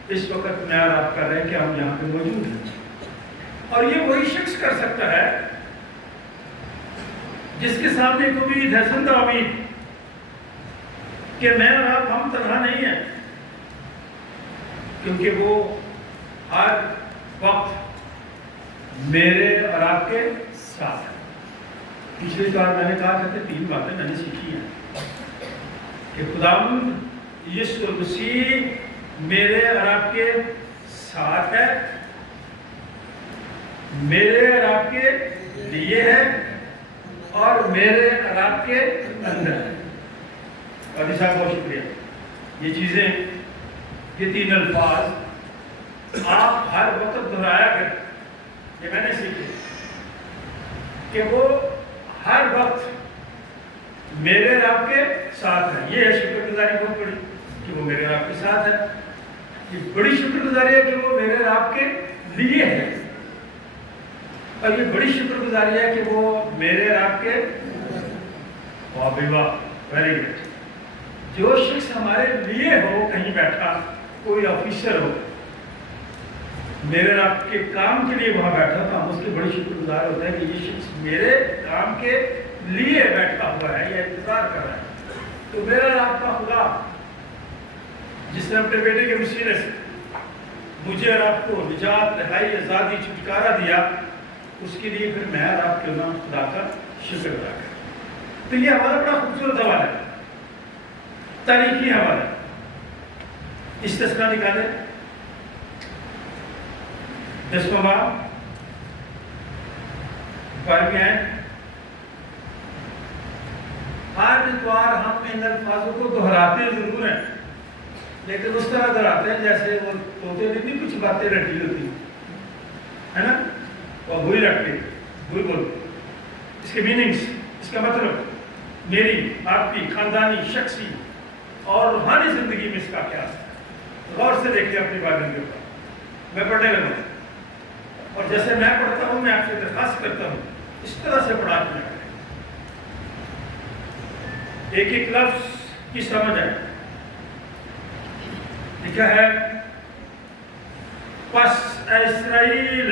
اس وقت میں اور آپ کر رہے ہیں کہ ہم یہاں پہ موجود ہیں. اور یہ وہی شخص کر سکتا ہے جس کے سامنے ایک امید ہے، زندہ امید، کہ میں اور آپ ہم تنہا نہیں ہیں، کیونکہ وہ ہر وقت میرے اور آپ کے ساتھ ہے. پچھلی بار میں نے کہا کہ 3 باتیں میں نے سیکھی ہیں کہ خداوند یسوع مسیح میرے اور آپ کے ساتھ ہے، میرے اور آپ کے لیے ہے اور میرے اور آپ کے اندر ہے. قاضی صاحب بہت شکریہ. یہ چیزیں، یہ 3 الفاظ آپ ہر وقت دہرایا کریں. یہ میں نے سیکھے کہ وہ ہر وقت میرے اور آپ کے ساتھ ہے. یہ ہے شکر گزاری بہت بڑی کہ وہ میرے اور آپ کے ساتھ ہے. یہ بڑی شکر گزاری ہے کہ وہ میرے اور آپ کے لیے ہے. اور یہ بڑی شکر گزاری ہے کہ وہ میرے اور آپ کے واہ بھائی واہ، ویری گڈ. جو شخص ہمارے لیے ہو، کہیں بیٹھا کوئی آفیسر ہو، میرے اور آپ کے کام کے لیے وہاں بیٹھا تھا، ہم اس کے بڑی شکر گزار ہوتا ہے کہ یہ شخص میرے کام کے لیے بیٹھا ہوا ہے یا انتظار کر رہا ہے. تو میرا اور آپ کا خدا جس نے اپنے بیٹے کے وسیلے سے مجھے اور آپ کو نجات، رہائی، آزادی، چھٹکارا دیا، اس کے لیے پھر میں اور آپ کے نام خدا کا شکر ادا کریں. تو یہ ہمارا بڑا خوبصورت حوالہ ہے، تاریخی حوالہ. استثناء نکالے 10واں باب 12ویں آیت. ہر اتوار ہم ان الفاظوں کو دہراتے ضرور ہیں، لیکن اس طرح دہراتے ہیں جیسے وہ طوطے نے بھی کچھ باتیں رٹی ہوتی ہے نا، وہ وہی رکھتے، وہی بولتے. اس کے میننگس، اس کا مطلب میری، آپ کی خاندانی، شخصی اور روحانی زندگی میں اس کا کیا ہے. غور سے دیکھیں اپنی بائبل کے اوپر. میں پڑھنے لگا اور جیسے میں پڑھتا ہوں میں آپ سے درخواست کرتا ہوں اس طرح سے پڑھا کیا کریں، ایک ایک لفظ کی سمجھ ہے. لکھا ہے پس اے اسرائیل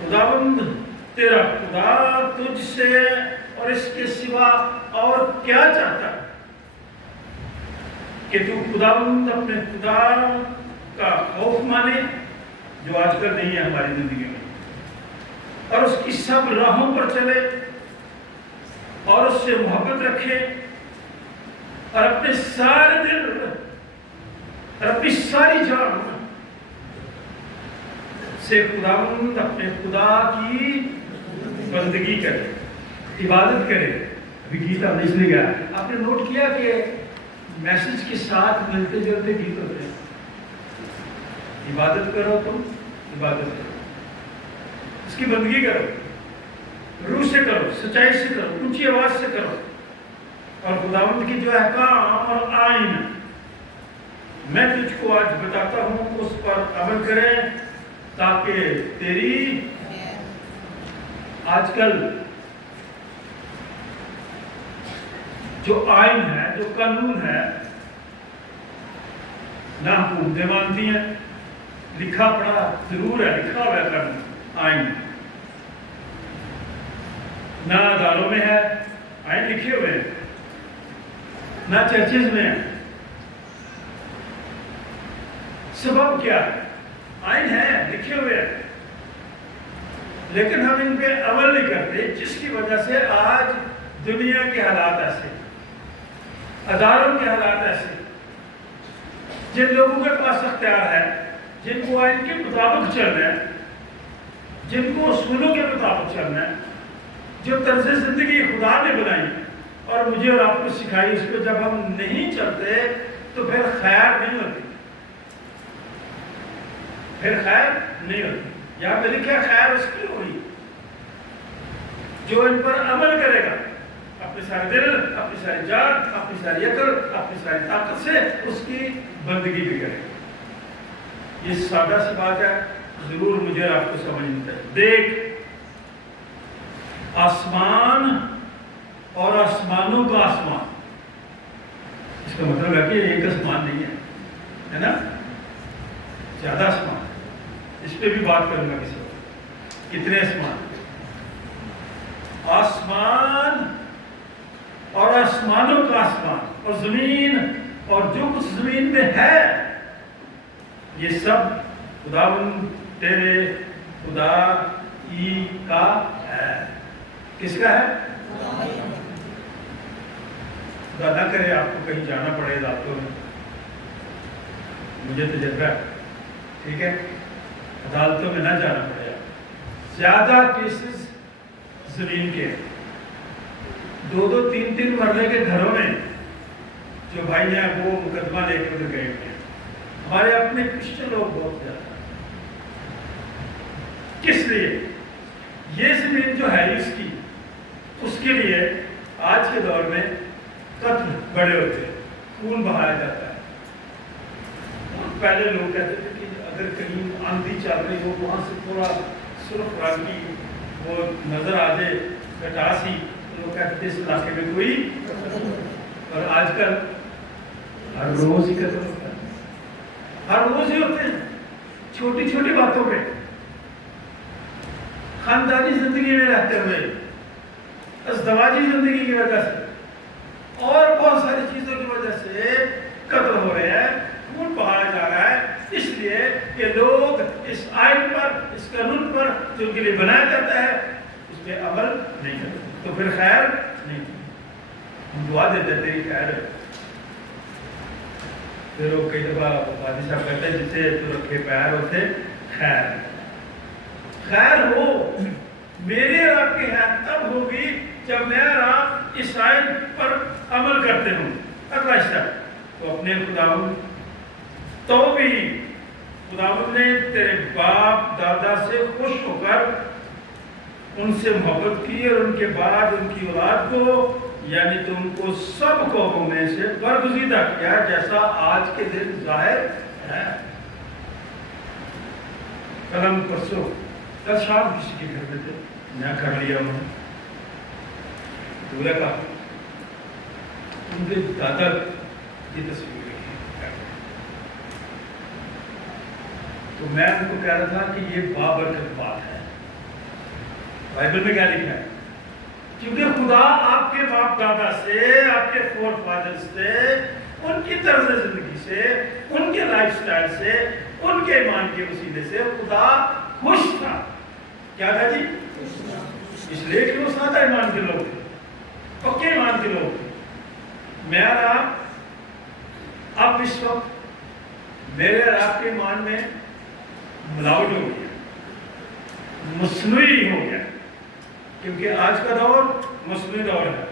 خداوند تیرا خدا تجھ سے اور اس کے سوا اور کیا چاہتا ہے کہ تو خداوند اپنے خدا کا خوف مانے، جو آج کل نہیں ہے ہماری زندگی میں، اور اس کی سب راہوں پر چلے اور اس سے محبت رکھے اور اپنے سارے دل اور اپنی ساری جان سے خداوند اپنے خدا کی بندگی کرے، عبادت کرے. ابھی گیت آپ نہیں سنے گا، آپ نے نوٹ کیا کہ میسج کے ساتھ ملتے جلتے گیت ہوتے ہیں. عبادت کرو، تم عبادت کرو، اس کی بندگی کرو، روح سے کرو، سچائی سے کرو، اونچی آواز سے کرو، اور خداوند کی جو احکام اور آئین میں تجھ کو آج بتاتا ہوں اس پر عمل کریں، تاکہ تیری آج کل जो आइन है, जो कानून है, ना हुकूमतें मानती हैं, लिखा पढ़ा जरूर है, लिखा हुआ है कानून आइन, ना अदालों में है आइन लिखे हुए हैं, ना चर्चेज में है। सबब क्या है? आइन है, लिखे हुए हैं, लेकिन हम इन पे अमल नहीं करते, जिसकी वजह से आज दुनिया के हालात ऐसे, अदालतों के हालात ऐसे, जिन लोगों के पास अख्तियार है, जिनको आइन के मुताबिक चलना है, जिनको उसूलों के मुताबिक चलना है, जो तर्ज जिंदगी खुदा ने बनाई और मुझे और आपको सिखाई, उस पर जब हम नहीं चलते तो फिर खैर नहीं होती, फिर खैर नहीं होती। यहाँ पे लिखा खैर उसकी होगी जो इन पर अमल करेगा, अपने सारे दिल, अपनी सारी जान, अपनी सारी अकल, अपनी सारी ताकत से उसकी बंदगी भी करेगा। ये सादा सी बात है, जरूर मुझे और आपको समझनी चाहिए। देख, आसमान और आसमानों का आसमान, इसका मतलब है कि एक आसमान नहीं है ना, ज्यादा आसमान। इस पे भी बात करूंगा किसी वक्त, कितने आसमान, आसमान और आसमानों का आसमान, और जमीन और जो कुछ जमीन में है, ये सब खुदावंद तेरे खुदा ही का है। किसका है? खुदा ना करे आपको कहीं जाना पड़े रातों में, मुझे तजर्बा है, ठीक है, अदालतों में ना जाना पड़े। ज्यादा केसेस जमीन के, 2-2, 3-3 मरले के घरों में जो भाई हैं वो मुकदमा लेकर उधर गए हैं। हमारे अपने क्रिश्चियन लोग बहुत ज्यादा, किस लिए? ये जमीन जो है इसकी, उसके लिए आज के दौर में कत्ल बड़े होते हैं, खून बहाया जाता है। पहले लोग कहते थे कि अगर कहीं आंधी चल रही हो, वहां से थोड़ा सुर्ख रंग की वो नजर आ जाए कटासी, लोग कहते थे इस इलाके में कोई, और आजकल हर रोज ही कत्ल होता है, हर रोज ही होते हैं, छोटी छोटी बातों पे, खानदानी जिंदगी में रहते हुए, अज़दवाजी जिंदगी की वजह से और बहुत सारी चीजों की वजह से कत्ल हो रहे हैं, खून बहाया जा रहा है, इसलिए कि लोग इस आइन पर, इस कानून पर जो उनके लिए बनाया जाता है उस पर अमल नहीं करते, तो फिर खैर नहीं। हम दुआ देते तेरी खैर है, फिर वो कई दफा वादी साहब कहते हैं जिससे तो रखे पैर होते खैर, खैर हो मेरे और आपके हैं तब होगी जब मैं और आप इस आइन पर अमल करते हूँ। अगला हिस्सा, तो अपने खुदावंद, तो भी खुदावंद ने तेरे बाप दादा से खुश होकर उनसे मोहब्बत की और उनके बाद उनकी औलाद को, यानी तुमको सब कौमों में से बरगुज़ीदा किया, जैसा आज के दिन जाहिर है। कलम परसों कल शाम किसी के घर में थे, मैं कर लिया उन्होंने, का उनके दादा की तस्वीर रखी, तो मैं उनको कह रहा था कि ये बाबरकत बात है। बाइबल में क्या लिखा है? क्योंकि खुदा आपके बाप दादा से, आपके फोर फादर से, उनकी तर्ज जिंदगी से, उनके लाइफस्टाइल से, उनके ईमान के वसीले से खुदा खुश था। क्या था जी? इसलिए कि वो सादा ईमान के लोग थे, पक्के ईमान के लोग थे। मैं और आप अब इस वक्त मेरे और आपके ईमान में मिलावट हो गया, मसनूई हो गया, क्योंकि आज का दौर मसनूई दौर है।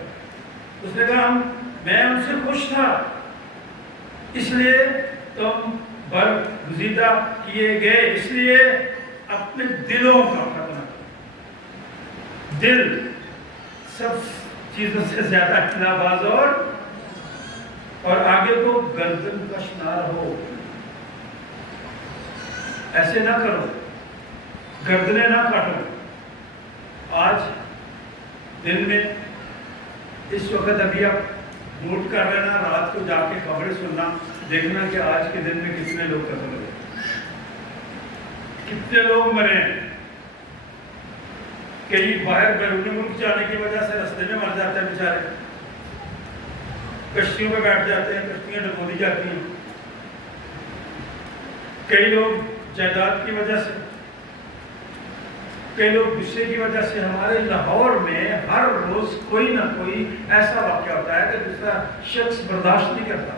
उसने कहा मैं उनसे खुश था, इसलिए तुम बरगुज़ीदा किए गए, इसलिए अपने दिलों का खतना करो। दिल सब चीजों से ज्यादा खिलाबाज और आगे को गर्दन कश ना रहो, ऐसे ना करो, गर्दनें ना काटो। आज दिन में इस वक्त अभी आप नोट कर लेना, रात को जाके खबरें सुनना, देखना कि आज के दिन में कितने लोग कत्ल हुए, कितने लोग मरे। कई बाहर बैरूनी मुल्क जाने की वजह से रास्ते में मर जाते हैं बेचारे, कश्तियों पे बैठ जाते हैं, कश्तियां डुबो दी जाती हैं। कई लोग जायदाद की वजह से, कई लोग गुस्से की वजह से। हमारे लाहौर में हर रोज कोई ना कोई ऐसा वाक़या होता है कि दूसरा शख्स बर्दाश्त नहीं करता।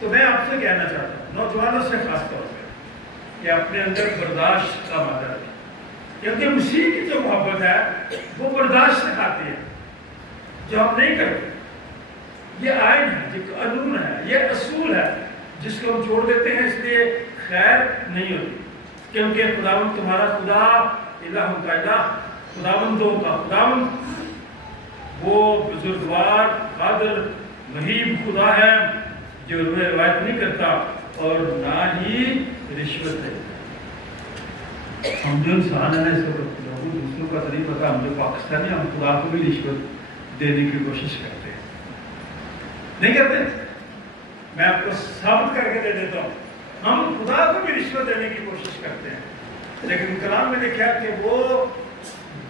तो मैं आपसे कहना चाहता हूँ, नौजवानों से खास तौर पर, कि अपने अंदर बर्दाश्त का मादा रखें, क्योंकि मसीह की जो मोहब्बत है वो बर्दाश्त सिखाती है, जो हम नहीं करते। ये आयन है, ये कानून है, ये असूल है, जिसको हम छोड़ देते हैं, इसलिए खैर नहीं होती। क्योंकि खुदावंद तुम्हारा खुदा, इलाह का इलाह, खुदावंदों का खुदावंद, वो बुजुर्गवार, कादिर, महीब खुदा है, जो रिवायत नहीं करता और ना ही रिश्वत है। हम जो इंसान है ना, इसको दूसरों का तो नहीं पता, हम जो पाकिस्तानी, हम खुदा को भी रिश्वत देने की कोशिश करते हैं, नहीं करते? मैं आपको साबित करके दे देता हूँ, हम खुदा को भी रिश्वत देने की कोशिश करते हैं, लेकिन कलाम में लिखा कि वो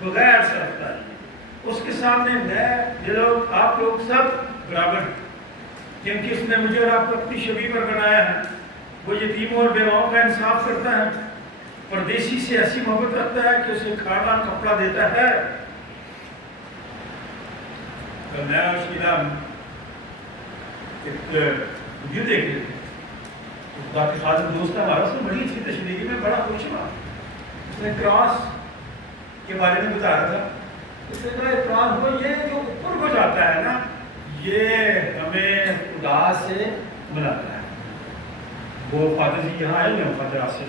बगैर सरफदारी, उसके सामने मैं, ये लोग, आप लोग सब बराबर, क्योंकि उसने मुझे और आपको अपनी छवि पर बनाया है। वो यतीमों और बेवाओं का इंसाफ करता है, परदेसी से ऐसी मोहब्बत रखता है कि उसे खाना कपड़ा देता है। तो मैं और शीला एक वीडियो देख रहे थे, तो खुदा के खादिम दोस्त है हमारा, उसने बड़ी अच्छी तशरीह की, मैं बड़ा खुश हुआ। उसने क्रॉस के बारे में बता रहा था, उसने कहा क्रॉस वो ये जो ऊपर हो जाता है ना, ये हमें खुदा से मिलाता है। वो फादर जी यहाँ आए हैं, फादर आसिफ,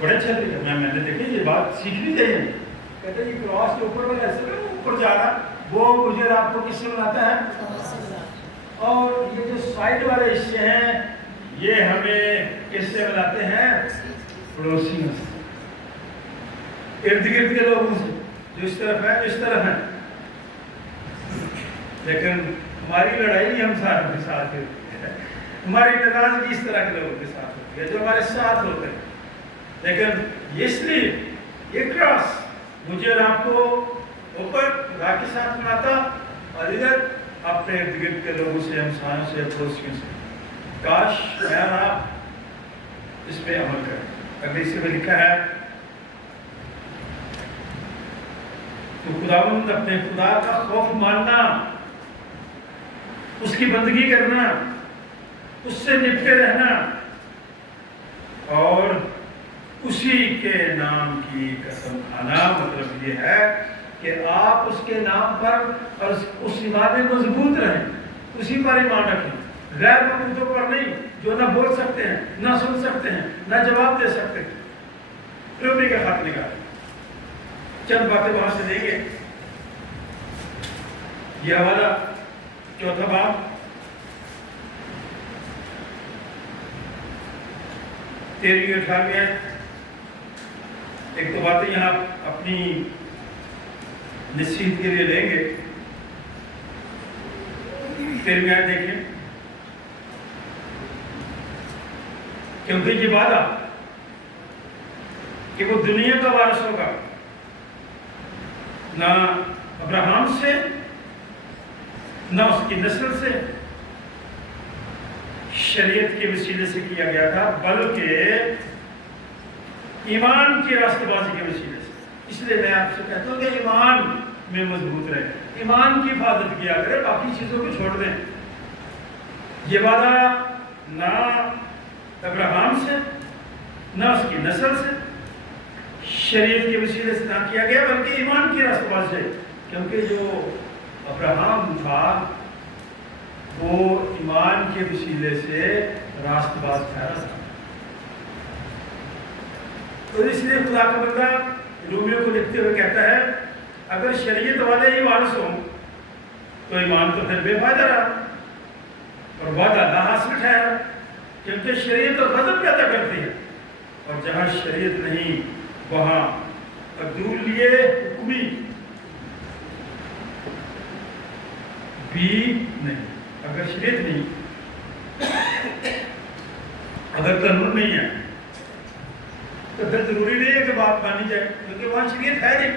बड़े अच्छे थे। मैंने देखी ये बात सीखनी चाहिए। कहते हैं ये क्रॉस के ऊपर वाला ऐसे ऊपर जा रहा, वो मुझे आपको किससे मिलाता है? और ये जो साइड वाले हिस्से हैं, ये हमें किससे मिलाते हैं? पड़ोसियों से, इर्द गिर्द के लोगों से, जो इस तरफ है, इस तरफ है। लेकिन हमारी लड़ाई हम सारों के साथ होती है, हमारी नाराजगी इस तरह के लोगों के साथ होती है जो हमारे साथ होते हैं। लेकिन इसलिए ये क्रॉस मुझे और आपको ऊपर खुदा के साथ मिलाता, और इधर अपने इर्द गिर्द के लोगों से, हमसायों से, पड़ोसियों से। काश मैं और आप इस पे अमल करें। अगले हिस्से में लिखा है, तो खुदावंद अपने खुदा का खौफ मानना, उसकी बंदगी करना, उससे निपटे रहना, और उसी के नाम की कसम खाना। मतलब ये है कि आप उसके नाम पर और उस ईमान में मजबूत रहें, उसी पर ईमान रखें, गैर मौजूदों पर नहीं, जो ना बोल सकते हैं, ना सुन सकते हैं, ना जवाब दे सकते हैं। प्रभु का हाथ निकाल, चंद बातें वहां से देंगे। यह हमारा चौथा बाब, 13-18 एक तो बातें यहाँ अपनी निश्चित के लिए लेंगे। 13 देखें, क्योंकि ये वादा कि वो दुनिया का वारिस होगा, ना अब्राहम से, ना उसकी नस्ल से, शरीयत के वसीले से किया गया था, बल्कि ईमान की रास्तबाजी के वसीले से। इसलिए मैं आपसे कहता हूँ कि ईमान में मजबूत रहे, ईमान की हिफाजत किया करें, बाकी चीज़ों को छोड़ दें। ये वादा ना अब्राहम से, ना उसकी नस्ल से, शरीयत के वसीले से ना किया गया, बल्कि ईमान की रास्तबाजी से। क्योंकि जो अब्राहम था वो ईमान के वसीले से रास्तबाज ठहरा था। तो इसलिए खुदा का बंदा रोमियो को लिखते हुए कहता है, अगर शरीयत वाले ही वारिस हों तो ईमान तो फिर बेफायदा रहा और वादा ना हासिल ठहरा, क्योंकि शरीयत तो गज़ब पैदा करती है, और जहाँ शरीयत नहीं वहाँ अदूलिये हुक्मी بھی نہیں. اگر شریعت نہیں، اگر قانون نہیں ہے تو پھر ضروری نہیں ہے کہ بات مانی جائے، کیونکہ وہاں شریعت ہے نہیں.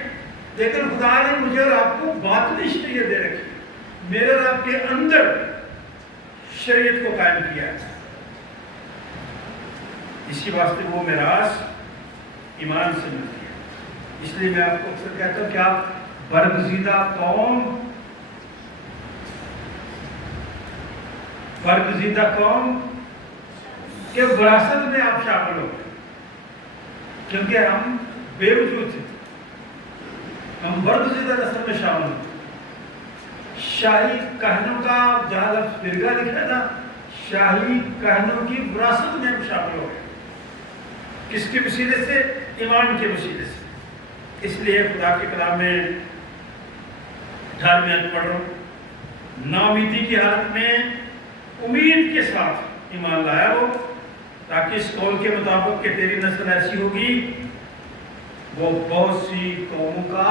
لیکن خدا نے مجھے اور آپ کو باطنی شریعت دے رکھی، میرے اور آپ کے اندر شریعت کو قائم کیا ہے. اسی واسطے وہ میراث ایمان سے ملتی ہے. اس لیے میں آپ کو اکثر کہتا ہوں کہ آپ برگزیدہ قوم کے وراثت میں آپ شامل ہو گئے، کیونکہ ہم بے وجود تھے، ہم برگزیدہ نسل میں شامل ہوتے. شاہی کہنوں کا جہاں لفظ فرقہ لکھا تھا، شاہی کہنوں کی وراثت میں ہم شامل ہو گئے. کس کے وسیلے سے؟ ایمان کے وسیلے سے. اس لیے خدا کے کلام میں 18 میں پڑھ رہا ہوں، ناامیدی کی حالت میں امید کے ساتھ ایمان لایا ہو، تاکہ اس قول کے مطابق کہ تیری نسل ایسی ہوگی وہ بہت سی قوموں کا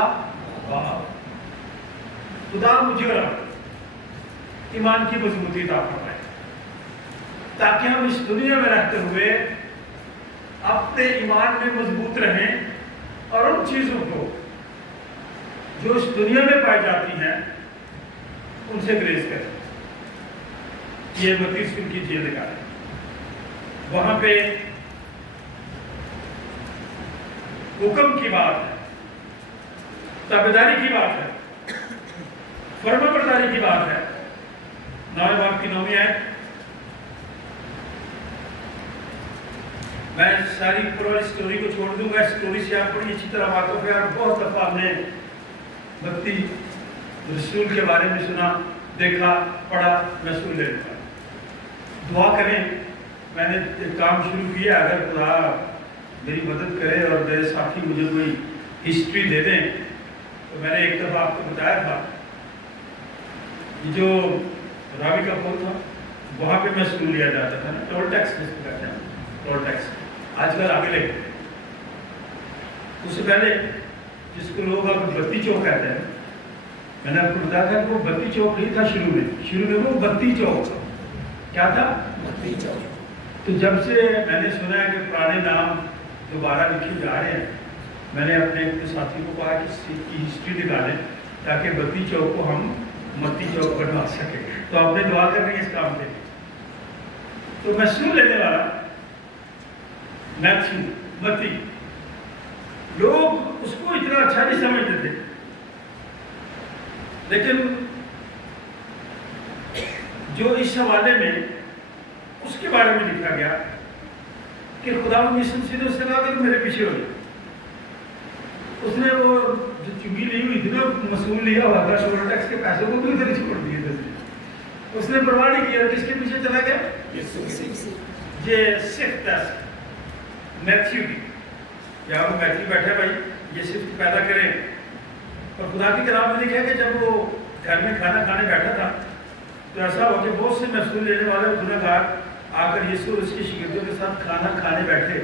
باپ. خدا مجھے اور ایمان کی مضبوطی عطا فرمائے، تاکہ ہم اس دنیا میں رہتے ہوئے اپنے ایمان میں مضبوط رہیں اور ان چیزوں کو جو اس دنیا میں پائی جاتی ہیں ان سے گریز کریں. یہ 32 کی جیل کا ہے، وہاں پہ حکم کی بات ہے، تابعداری کی بات ہے، فرما برداری کی بات ہے. 9 باب کی 9ویں آیت. میں ساری پوری سٹوری کو چھوڑ دوں گا. سٹوری سے آپ بڑی اچھی طرح واقف ہے، اور بہت دفعہ ہم نے بھکتی رسول کے بارے میں سنا، دیکھا، پڑھا، محسوس لے لیا. دعا کریں. میں نے ایک کام شروع کیا، اگر خدا میری مدد کرے اور میرے ساتھی مجھے کوئی ہسٹری دے دیں، تو میں نے ایک دفعہ آپ کو بتایا تھا یہ جو راوی کا پول تھا وہاں پہ محسوس لیا جاتا تھا نا، ٹول ٹیکس جس کو کہتے ہیں، ٹول ٹیکس. آج کل آگے لے گئے. اس سے پہلے جس کو لوگ اب بتی چوک کہتے ہیں، میں نے آپ کو بتایا تھا کہ وہ بتی چوک نہیں تھا شروع میں وہ بتی چوک کیا تھا؟ بتی چوک. تو جب سے میں نے سنا ہے کہ پرانے نام دوبارہ لکھے جا رہے ہیں، میں نے اپنے ساتھی کو کہا کہ اس کی ہسٹری نکالیں تاکہ بتی چوک کو ہم متی چوک بنوا سکیں. تو آپ نے دعا کر رہی ہے اس کام کے. تو محسوس لینے والا میتھیو، متی، لوگ اس کو اتنا اچھا نہیں سمجھتے تھے، لیکن جو اس حوالے میں اس کے بارے میں لکھا گیا کہ خدا سیدھے اس سے کہا کہ میرے پیچھے ہو جائے. اس نے وہ جو چنگی لی ہوئی تھی نا، مسئول لیا ہوا تھا ٹول ٹیکس کے پیسوں کو بھی ادھر چھوڑ دیے تھے. اس نے پرواہ نہیں کیا. کس کے پیچھے چلا گیا؟ یہ صفت میتھیو کی. یہاں وہ میتھیو بیٹھا بھائی، یہ صفت پیدا کریں. اور خدا کی کلام میں لکھا کہ جب وہ گھر میں کھانا کھانے بیٹھا تھا تو ایسا ہو کہ بہت سے محسوس لینے والے گنہگار آ کر یسوع اور اس کے شاگردوں کے ساتھ کھانا کھانے بیٹھے.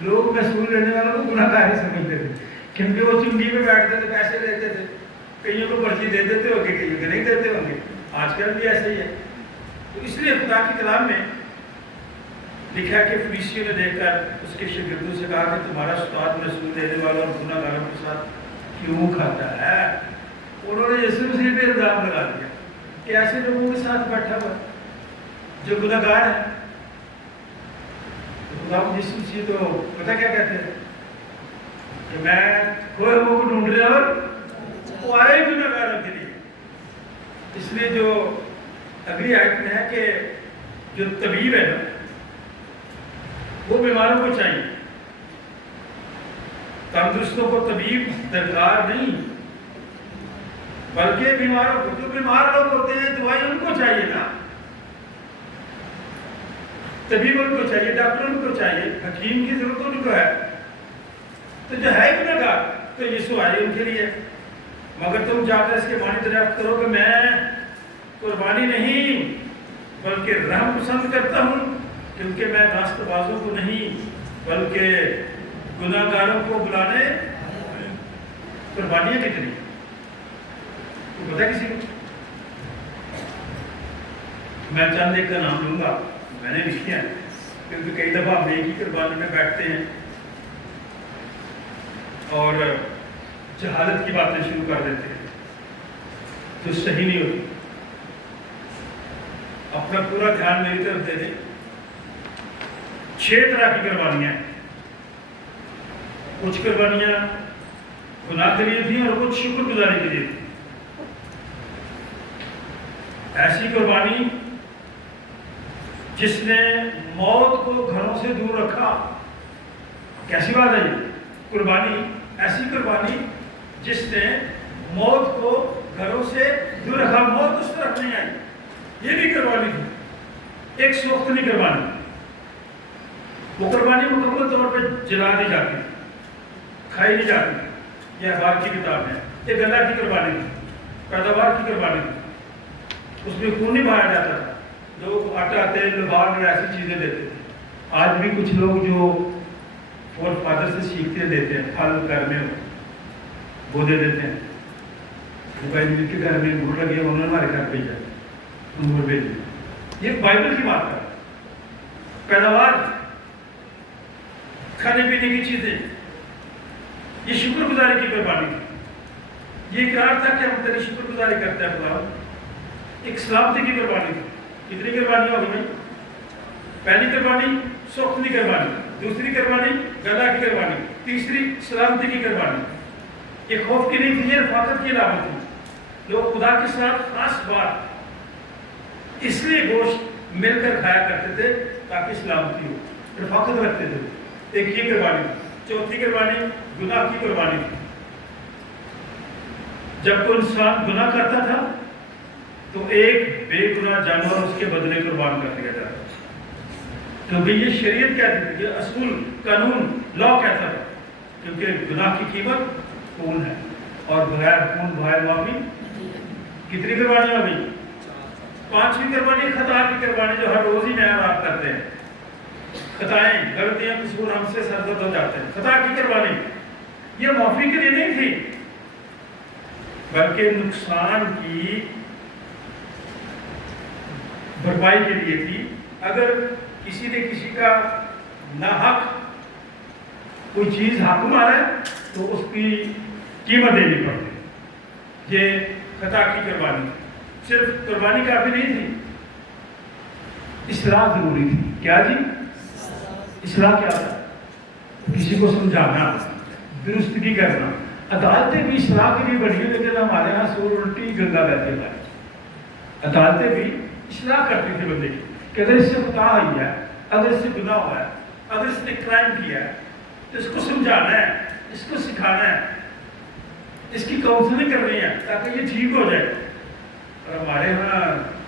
لوگ محسوس لینے والوں کو گنہگار ہی سمجھتے تھے، کیونکہ وہ چنگی میں بیٹھتے تھے، پیسے لیتے تھے. کئیوں کو پرچی دے دیتے ہوں گے، کئیوں کو نہیں دیتے ہوں گے. آج کل بھی ایسے ہی ہے. تو اس لیے خدا کی کلام میں لکھا کہ فریسیوں نے دیکھ کر اس کے شاگردوں سے کہا کہ تمہارا استاد محسوس لینے والوں اور گنہگاروں کے ساتھ کیوں کھاتا ہے؟ انہوں نے یسوع مسیح پہ الزام لگا دیا کہ ایسے لوگوں کے ساتھ بیٹھا ہوا جو گنہگار ہے. خدا یسوع مسیح تو پتہ کیا کہتے ہیں کہ میں کھوئے لوگوں کو ڈھونڈ رہا اور وہ آئے گنہگاروں کے لیے. اس لیے جو اگلی آیت میں ہے کہ جو طبیب ہے نا وہ بیماروں کو چاہیے، تندرستوں کو طبیب درکار نہیں، بلکہ بیماروں کو. جو بیمار لوگ ہوتے ہیں دوائی ان کو چاہیے نا، طبیب ان کو چاہیے، ڈاکٹر ان کو چاہیے، حکیم کی ضرورت ان کو ہے. تو جو ہے گنہگار تو یسوع آئے ان کے لیے. مگر تم جا کر اس کے معنی دریافت کرو کہ میں قربانی نہیں بلکہ رحم پسند کرتا ہوں، کیونکہ میں راست بازوں کو نہیں بلکہ گناہگاروں کو بلانے. قربانیاں کتنی تو پتہ کسی کو؟ मैं चंद एक का नाम लूँगा, मैंने लिखे हैं, क्योंकि कई दफ़ा हम एक ही कुर्बानी में बैठते हैं और जहालत की बातें शुरू कर देते हैं, तो सही नहीं होती। अपना पूरा ध्यान मेरी तरफ दे दें। 6 तरह की कुर्बानियाँ हैं। कुछ कुर्बानियाँ गुनाह के लिए थी और कुछ शुक्रगुजारी के लिए थी। ऐसी कुर्बानी जिसने मौत को घरों से दूर रखा। कैसी बात है ये? कुर्बानी, ऐसी कुर्बानी जिसने मौत को घरों से दूर रखा, मौत उस तरफ नहीं आई। ये भी कुर्बानी थी, एक सोख्तनी कुर्बानी। वो कुर्बानी मुकम्मल तौर पर जला दी जाती, खाई नहीं जाती। यह अखबार की किताब है। एक अल्लाह की कुर्बानी थी, पैदावार की कुर्बानी थी। उसमें खून नहीं बहाया जाता था। लोग आटा, तेल, लबान और ऐसी चीज़ें देते थे। आज भी कुछ लोग जो और फादर से सीखते देते हैं, फल घर में वो दे देते हैं। भाई जिनके घर में गुड़ लगे उन्होंने हमारे घर भेजा, गुड़ भेज दिया। ये बाइबल की बात है। पैदावार, खाने पीने की चीज़ें, ये शुक्रगुजारी की कुर्बानी थी। ये इकरार था कि हम तेरी शुक्रगुजारी करते हैं खुदा। एक सलामती की कुर्बानी थी। कितनी कुर्बानी हो गई? पहली कुर्बानी सोख्तनी कुर्बानी, दूसरी कुर्बानी गला की कुर्बानी, तीसरी सलामती की कुर्बानी। ये खौफ की नहीं थी, ये रफाकत की अलामत थी। लोग खुदा के साथ खास बात इसलिए गोश्त मिलकर खाया करते थे ताकि सलामती हो, रफाकत रखते थे। एक ये कुर्बानी। चौथी कुर्बानी गुनाह की कुर्बानी थी। जब कोई इंसान गुनाह करता था तो एक बेगुनाह जानवर उसके बदले कुर्बान कर दिया जाता था। क्योंकि ये शरीयत कहती थी, ये असूल, कानून, लॉ कहता था, क्योंकि गुनाह की कीमत खून है और बगैर खून बगैर माफी। कितनी कुर्बानी हो गई? 5वीं कुर्बानी खता की कुर्बानी, जो हर रोज ही मैं और आप करते हैं। खताएं, गलतियां, कसूर हमसे सरजद हो जाते हैं। खता की कुर्बानी ये माफी के लिए नहीं थी, बल्कि नुकसान की भरपाई के लिए थी। अगर किसी ने किसी का नाहक कोई चीज हक मारा है तो उसकी कीमत देनी पड़ती। ये खता की कुर्बानी। सिर्फ कुर्बानी काफी नहीं थी, इस्लाह जरूरी थी। क्या जी? इस्लाह क्या था? किसी को समझाना, दुरुस्तगी करना। अदालतें भी इस्लाह के लिए बनी है, लेकिन हमारे यहाँ सूर उल्टी गंगा बहती है। अदालतें भी इस्लाह करती थी बंदे की कि अगर इससे खता हुई है, अगर इससे गुनाह हुआ है, अगर इसने क्राइम किया है तो इसको समझाना है, इसको सिखाना है, इसकी काउंसलिंग करनी है ताकि ये ठीक हो जाए। और हमारे यहाँ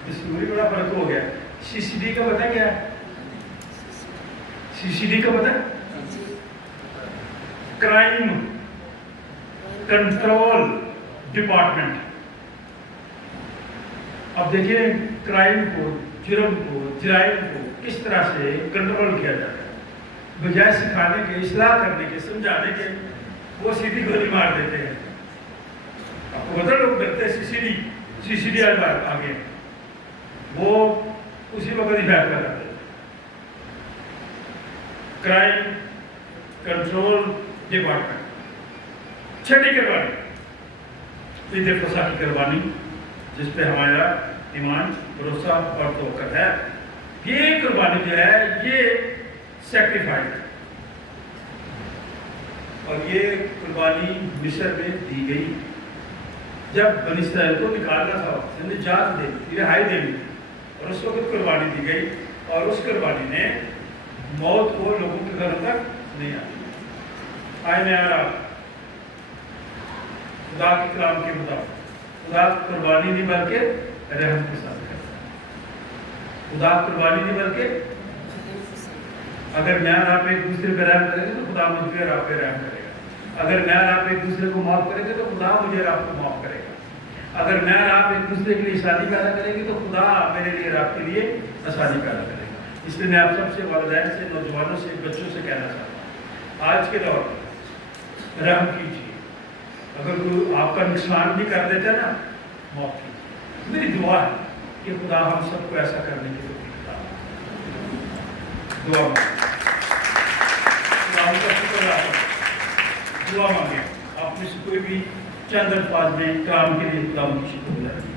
दस्तूरी बड़ा फर्क हो गया। CCD का पता क्या है? CCD का पता है? Crime control department. अब देखिए क्राइम को, जुर्म को, जराइम को किस तरह से कंट्रोल किया जाता है। बजाय सिखाने के, इस्लाह करने के, समझाने के, वो सीधी गोली मार देते हैं। आपको पता लोग डरते हैं CCD आगे, वो उसी वक्त ही फैसला करते हैं। Crime control department. छठी कुर्बानी ईद फसा की कुर्बानी, जिस पे हमारा ईमान, भरोसा और तवक्कुल है। ये कुर्बानी जो है ये सैक्रिफाइस है और ये कुर्बानी मिस्र में दी गई। जब बनी इस्राइल को निकालना था, निजात देनी, रिहाई देनी, और उस वक्त कुर्बानी दी गई। और उस कुर्बानी ने मौत को लोगों के घरों तक नहीं आई। आए मैं खुदा के कलाम के मुताबिक खुदा कुर्बानी नहीं बल्कि रहम के साथ करता है। खुदा कुर्बानी नहीं बल्कि, अगर मैं और आप एक दूसरे पर रहम करेंगे तो खुदा मुझ पर आप पे रहम करेगा। अगर मैं और आप एक दूसरे को माफ करेंगे तो खुदा मुझे और आपको माफ करेगा। अगर मैं और आप एक दूसरे के लिए आसानी पैदा करेंगे तो खुदा मेरे लिए और आपके लिए आसानी पैदा करेगा। इसलिए मैं आप सबसे, वालिदैन से, नौजवानों से, बच्चों से कहना चाहता हूँ, आज के दौर में रहम कीजिए। अगर कोई आपका नुकसान भी कर देता है ना, माफ कीजिए। मेरी दुआ है कि कि खुदा हम सबको ऐसा करने की दुआ मांगे। दुआ मांगे। आप में से कोई भी चंद अल्फाज में कलाम के लिए खुदा की शुक्रगुजारी।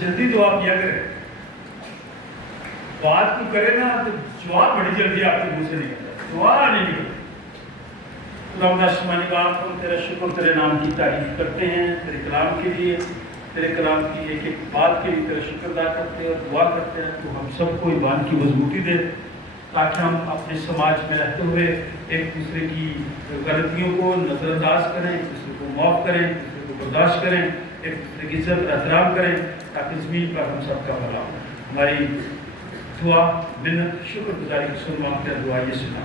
जल्दी दुआ किया करें, बात को करे ना तो जवाब बड़ी जल्दी आपके मुंह से निकलता है, दुआ नहीं निकलती। खुदावंद बाप, हम तेरा शुक्र, तेरे नाम की तारीफ करते हैं, तेरे कलाम के लिए, तेरे कलाम की एक एक बात के लिए तेरा शुक्र अदा करते हैं और दुआ करते हैं तो हम सबको ईमान की मजबूती दे, ताकि हम अपने समाज में रहते हुए एक दूसरे की गलतियों को नज़रअंदाज करें, एक दूसरे को माफ़ करें, एक दूसरे को बर्दाश्त करें, एक दूसरे की इज्जत एहतराम करें, ताकि ज़मीन पर हम सबका भला हो। हमारी दुआ मिन्नत शुक्रगुजारी की सुन मांगते हैं, दुआ ये सुना।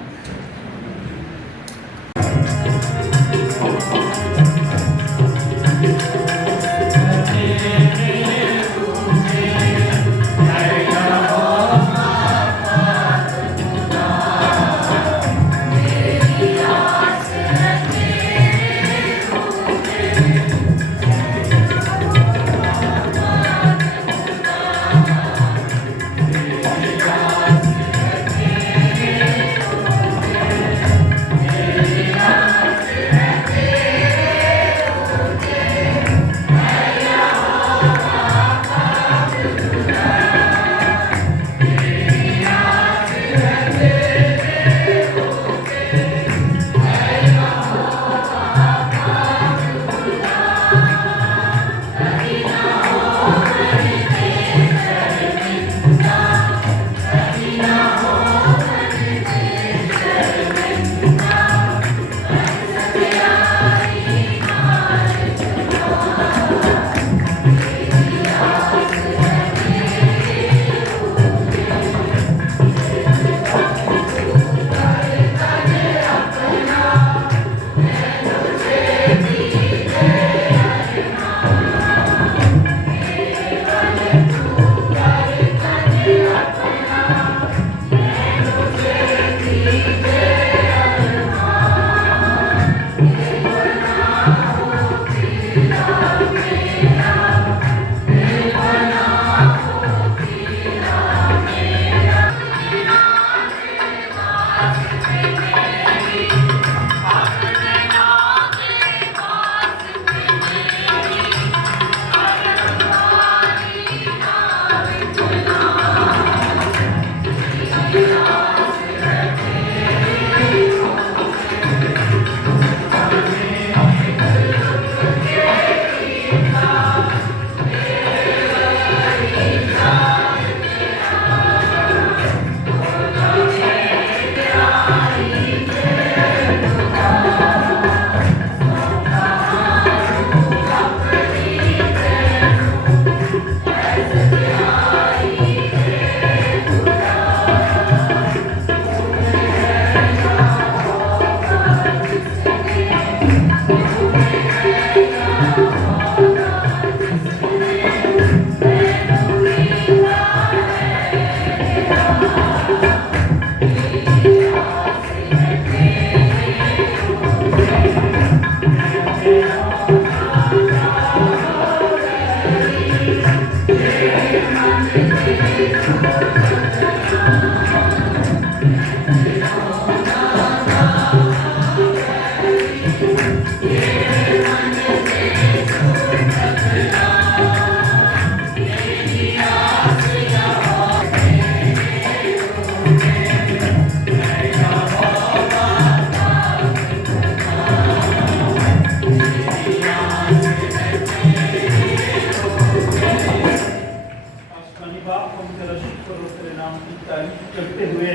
करते हुए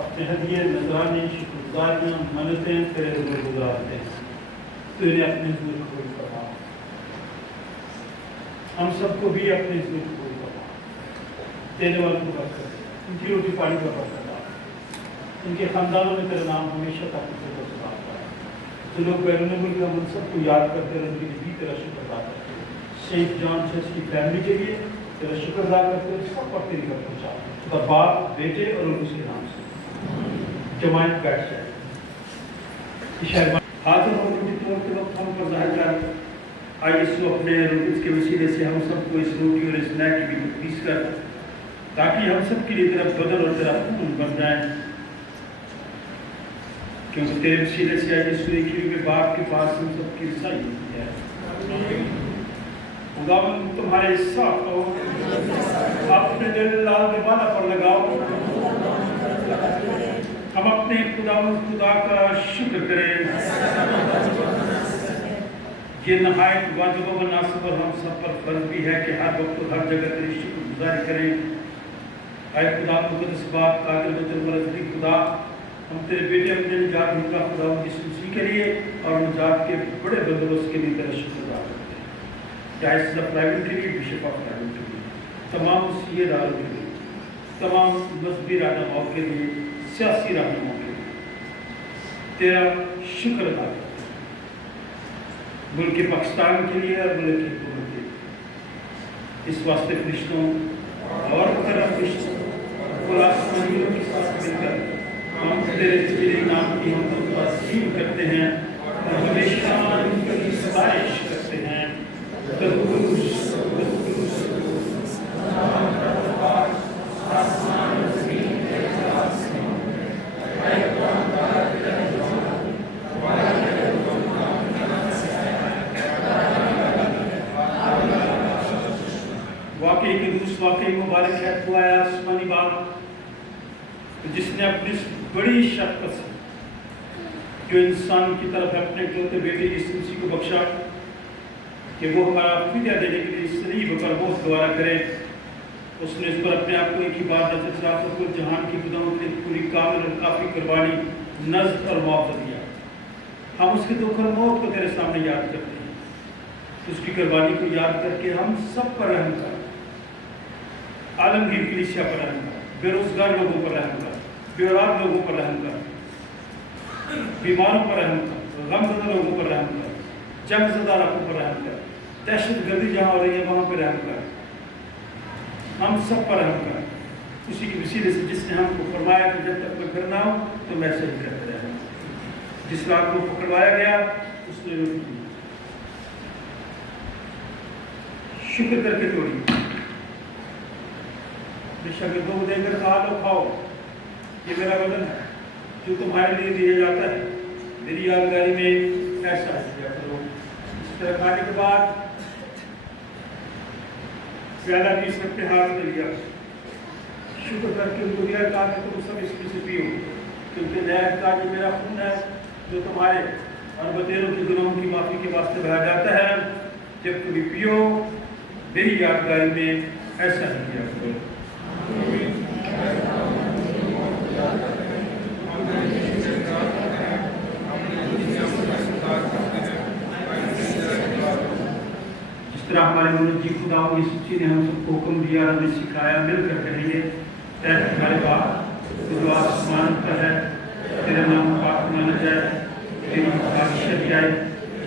अपने हदिये नजराने शुक्रगुजारियाँ मन्नतें तेरे हुजूर गुजारते हैं। तो इन्हें अपने हुजूर कबूल फरमा, हम सबको भी अपने हुजूर कबूल फरमा। देने वालों को बरकत दे, उनकी रोटी पानी का बरकत दे, इनके खानदानों में तेरा नाम हमेशा तक सुधार पाए। जो लोग बैरून मुल्क का मनसब को याद करते हैं उनके लिए भी तेरा शुक्र अदा करते हैं। शेख जॉन चर्च की फैमिली के लिए तेरा शुक्र अदा करते हैं, सब पर तेरी बरकत चाहते हैं। तो बाप बेटे और उसके नाम से जमायत बैठ जाए। हाथ और रोटी तोड़ते वक्त हम पर जाहिर कर आइए सो अपने इसके वसीले से हम सबको इस रोटी और इस स्नैक की भी तकदीस कर, ताकि हम सब के लिए तेरा बदन और तेरा खून बन जाए, क्योंकि तेरे वसीले से आज यीशु एक ही में बाप के पास हम सबकी रसाई होती है। खुदावन तुम्हारे साथ हो, अपने दिल लाल दीवाना पर लगाओ, हम अपने खुदावन खुदा का शुक्र करें। ये नहायत वाजिब व मुनासिब और हम सब पर फर्ज भी है कि हर वक्त हर जगह तेरी शुक्रगुजारी करें। आए खुदा मुक़द्दस बाप कादिर मुतमरज़ी खुदा, हम तेरे बेटे अपने निजात का खुदा यीशु मसीह के लिए और निजात के बड़े बंदोबस्त के लिए तेरा शुक्रगुजार करते हैं। चाहे प्राइवेट के लिए, बिशप ऑफ प्राइवेट के लिए, तमाम सीएदारों के लिए, तमाम मजहबी रहनुमाओं के लिए, सियासी रहनुमाओं के लिए तेरा शुक्र अदा करते हैं। मुल्क पाकिस्तान के लिए और मुल्क की हुकूमत के लिए इस वास्ते फरिश्तों और फरिश्तों और आसमानियों के साथ मिलकर हम तेरे नाम की हम तस्लीम करते हैं और हमेशा उनकी सताइश करते हैं। वाकई के दूस वाकई मुबारक है तू आया आसमानी बाप, जिसने अपनी बड़ी शफ़क़त से जो इंसान की तरफ अपने इकलौते बेटे यीशु मसीह को बख्शा कि वो हमारा फिदिया देने के लिए सलीब पर मौत द्वारा करे। उसने इस पर अपने आप को एक ही बार नजर कुल जहान की खुदाओं के पूरी कामिल और काफ़ी कुर्बानी नज़्र और मुआवजा दिया। हम उसके दुख और मौत को तेरे सामने याद करते हैं। उसकी कुर्बानी को याद करके हम सब पर रहम कर, आलमगीर कलीसिया पर रहम कर, बेरोजगार लोगों पर रहम कर, बेऔलाद लोगों पर रहम कर, बीमारों पर रहम कर, गमज़दा लोगों पर रहम कर, जंगज़दा लोगों पर रहम कर, दहशतगर्दी जहाँ हो रही है वहाँ पर रहम कर, हम सब पर रहम कर। उसी के वसीले से जिसने हमको फरमाया कि जब तक कोई करना हो तो मैं सही करते रहना। जिस रात को पकड़वाया गया उसने रोटी दी, शुक्र करके तोड़ी, बेशक दो देकर कहा लो खाओ, ये मेरा वजन है जो तुम्हारे लिए दिया जाता है, मेरी यादगारी में ऐसा किया करो। इस तरह खाने के बाद प्याला भी सबके हाथ में लिया, शुक्र करके उनको दिया, कहा कि तुम सब इसमें से पियो, क्योंकि नया का जो मेरा खून है जो तुम्हारे और बतेरों के गुनाहों की माफ़ी के वास्ते बहाया जाता है, जब कभी पियो मेरी यादगारी में ऐसा ही किया करो। जिस तरह हमारे मुनज्जी खुदा यीशु मसीह ने हम सबको हुक्म दिया, हमें सिखाया, मिलकर कहेंगे, ऐ हमारे बाप जो आसमान पर है, तेरा नाम पाक माना जाए, तेरी बादशाही आए,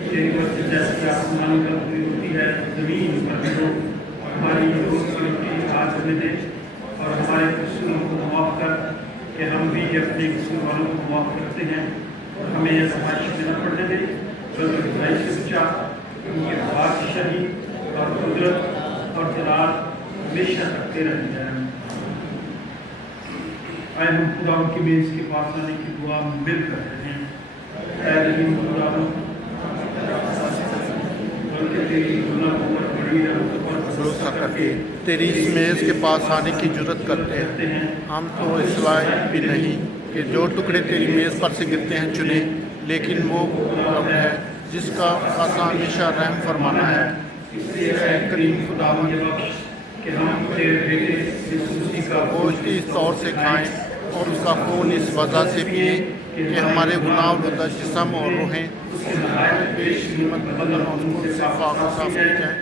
तेरी मर्जी जैसे आसमान पर पूरी होती है जमीन पर भी हो। हमारी रोज की रोटी आज हमें दे और हमारे कसूरों को माफ़ कर कि हम भी अपने कसूर वालों को माफ़ करते हैं, और हमें यह समाज में न पड़ने दे, बल्कि बुराई से बचा। उनकी बादशाही और कुदरत और जलाल हमेशा रखते रह जाए। आए हम खुदा की मेज़ के पास आने की दुआ मिल कर रहे हैं। भरोसा करके तेरी इस मेज़ के पास आने की जुर्रत करते हैं। हम तो इस लायक भी नहीं कि जो टुकड़े तेरी मेज़ पर से गिरते हैं चुने, लेकिन वो रब है जिसका खासा हमेशा रहम फरमाना है। करीम खुदावंद कि हम तेरे बेटे यीशु मसीह का गोश्त इस तौर से खाएं और उसका खून इस वजह से पिए कि हमारे गुनाह होता जिस्म और रूहें बेशकीमत बदन और खून से पाक और साफ की जाए,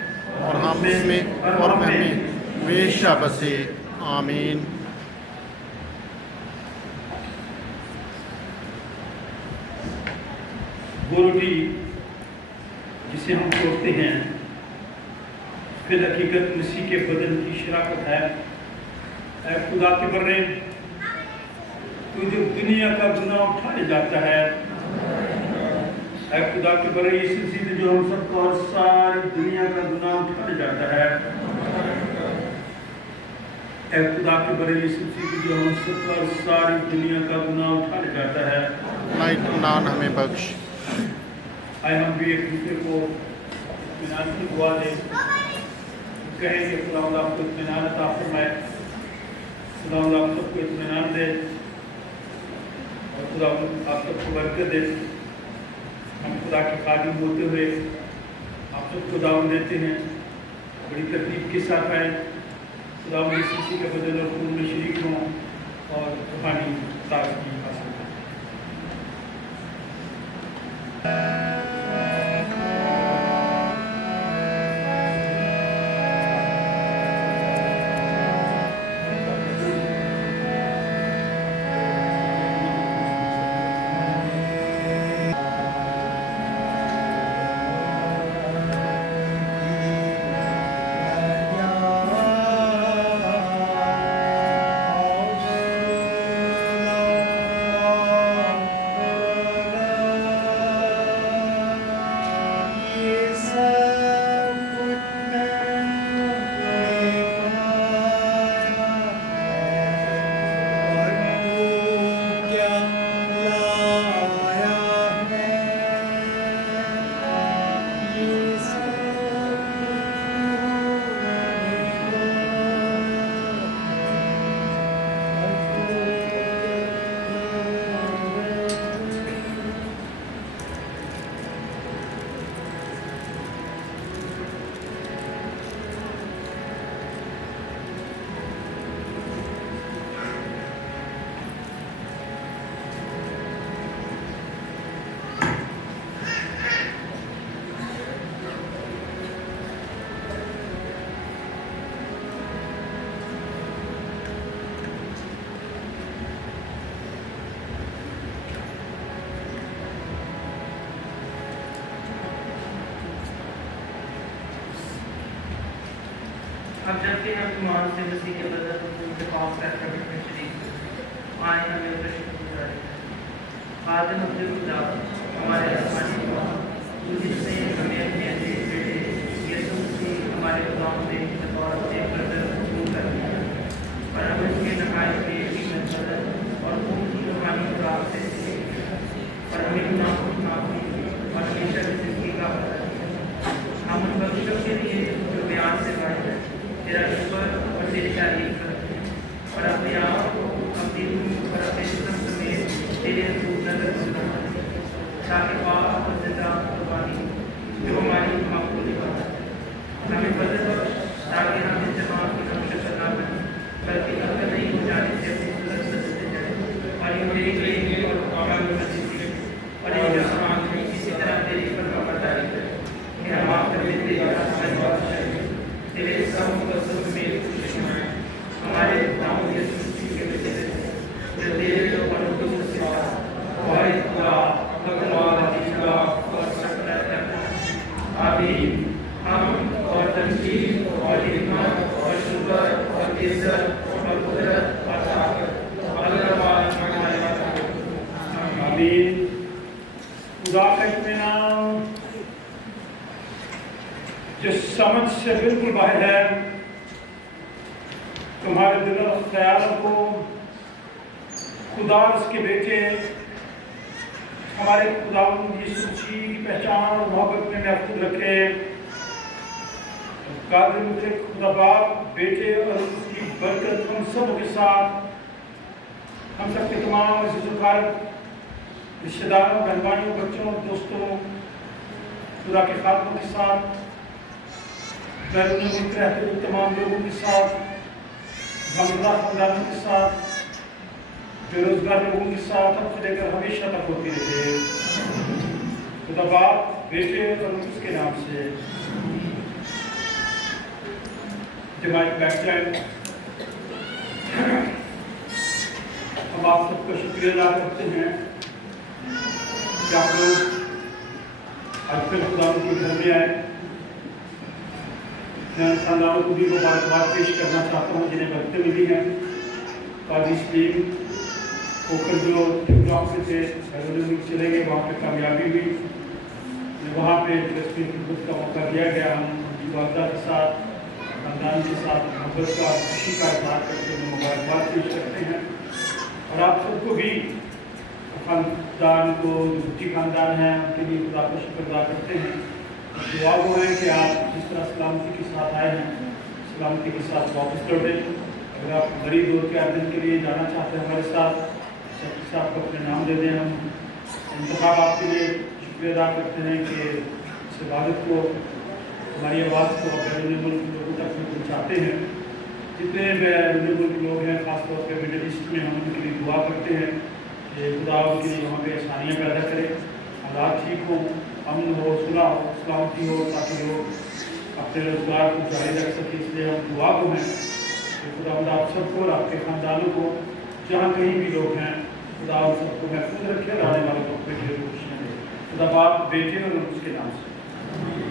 और हम इसमें और हमें हमेशा बसे। आमीन। वो रोटी जिसे हम तोड़ते हैं फिर हकीकत मसीह के बदन की शराकत है। ऐ खुदा के बर्रे, तू जो दुनिया का गुनाह उठाने जाता है, ऐ اے خدا کے بڑے یہ سلسلے جو ہم سب کو اور ساری دنیا کا گناہ اٹھا لے جاتا ہے، اے خدا کے بڑے یہ سلسلے جو ہم سب کو اور ساری دنیا کا گناہ اٹھا لے جاتا ہے، اپنا اطمینان ہمیں بخش۔ آئے ہم بھی ایک دوسرے کو اطمینان کی دعا دیں، کہیں کہ خدا آپ کو اطمینان عطا فرمائے، خدا آپ سب کو اطمینان دے اور خدا آپ سب کو برکت دے۔ ہم خدا کے خادم ہوتے ہوئے آپ سب کو دعوت دیتے ہیں، بڑی ترتیب کے ساتھ آئیں، خدا مسیح کے بدل اور خون میں شریک ہوں اور روحانی تازگی حاصل کریں۔ اب جبکہ ہم ایمان سے مسیح کے بدن کو انتخاب کر کر میں شریک آئے ہمیں اس کا شکر گزارے خادم اپنے خدا ہمارے آسمانی خدا جس نے ہمیں اپنے عزیز بیٹے یسوع مسیح ہمارے غلام سے بطور ایک برتر حکم کر دیا اور ہم اس کے نہایت میں قیمت بدل اور خون کی روحانی خوراک سے اور ہمیں گناہ کو معافی اور ہمیشہ کی زندگی کا بدل ہم ان بخشوں کے لیے جو بیان سے باہر ہے تیرا شکر اور تیری تعریف کرتے ہیں اور اپنے آپ کو اپنی روح اور اپنے جسم سمیت تیرے حضور نظر گزارنا ہے تاکہ پاک اور زندہ قربانی جو ہماری مقبول عبادت ہے ہمیں بدل بخش تاکہ ہم اس جماعت کی ہم شکر نہ کریں بلکہ عقل نہیں ہو جانے سے اپنی صورت بدلتے جائیں اور یہ میری گئی اور عمل میں نصیب اور یہ آسمان میں اسی طرح تیری فرما برداری کرے کہ ہم آپ کر دیتے ہیں بادشاہ تیرے سب مقصد میں خوشنمائیں ہمارے نام یسوع مسیح کے وسیلے سے جو تیرے جو قدوس سے واحد خدا تقویٰ خدا اور سکونت کرنا آمین۔ ہم اور تنقید اور حکمت اور شکر اور عزت اور قدرت اور طاقت اللہ پاک ہمارے پاس آمین۔ خدا کا اطمینان جو سمجھ سے بالکل باہر ہے تمہارے دل اور خیالوں کو خدا اور اس کے بیٹے ہمارے خداوند یسوع مسیح کی پہچان اور محبت میں محفوظ رکھے۔ قادر مطلق خدا باپ بیٹے اور اس کی برکت ہم سب کے ساتھ، ہم سب کے تمام عزیز و اقارب رشتہ داروں بہن بھائیوں بچوں دوستوں خدا کے خادموں کے ساتھ بیرون ملک رہتے ہوئے تمام لوگوں کے ساتھ غمزدہ خاندانوں کے ساتھ بے روزگار لوگوں کے ساتھ اب سے لے کر ہمیشہ تک ہوتی رہے۔ خدا باپ بیٹے اور اس کے نام سے جماعت بیٹھ جائیں۔ ہم آپ سب کا شکریہ ادا کرتے ہیں کہ آپ لوگ آج پھر خدا کے گھر میں آئے۔ میں خاندانوں کو بھی مبارکباد پیش کرنا چاہتا ہوں جنہیں برکتیں ملی ہیں۔ قاضی سلیم ہو کر جو ٹھکراؤں سے تھے بیرون ملک چلے گئے، وہاں پہ کامیابی ہوئی वहाँ पे तस्वीर खिदमत का मौका दिया गया। हम उनकी वालदा के साथ, खानदान के साथ मोहब्बत का और खुशी का इजहार करते हुए मुबारकबाद पेश करते हैं। और आप सबको भी खानदान को, जो भुट्टी खानदान है, उनके लिए खुदा का शुक्र अदा करते हैं। दुआ वो है कि आप जिस तरह सलामती के साथ आए हैं, सलामती के साथ वापस लौटें। अगर आप मरीज 2-4 दिन के लिए जाना चाहते हैं हमारे साथ, सबके साथ को अपने नाम दे दें। हम इंतखाब आपके लिए शुक्रिया अदा करते हैं कि इस इबादत को, हमारी आवाज़ को आप बैरून मुल्क लोगों तक में पहुँचाते हैं। जितने बैरून मुल्क लोग हैं, ख़ासतौर पर मिडल ईस्ट में, हम उनके लिए दुआ करते हैं कि खुदा उनके लिए वहाँ पर आसानियाँ पैदा करे, हालात ठीक हों, अमन हो, सुलह हो, सलामती हो, ताकि लोग अपने रोज़गार को जारी रख सकें। इसलिए हम दुआ को हैं कि खुदा आप सबको और आपके ख़ानदानों को, जहाँ कहीं भी लोग हैं, खुदा उन सबको महफूज रखे और आने वाले वक्त में ढेर खुशियाँ दे। खुदा बाप, बेटे और उसके नाम से।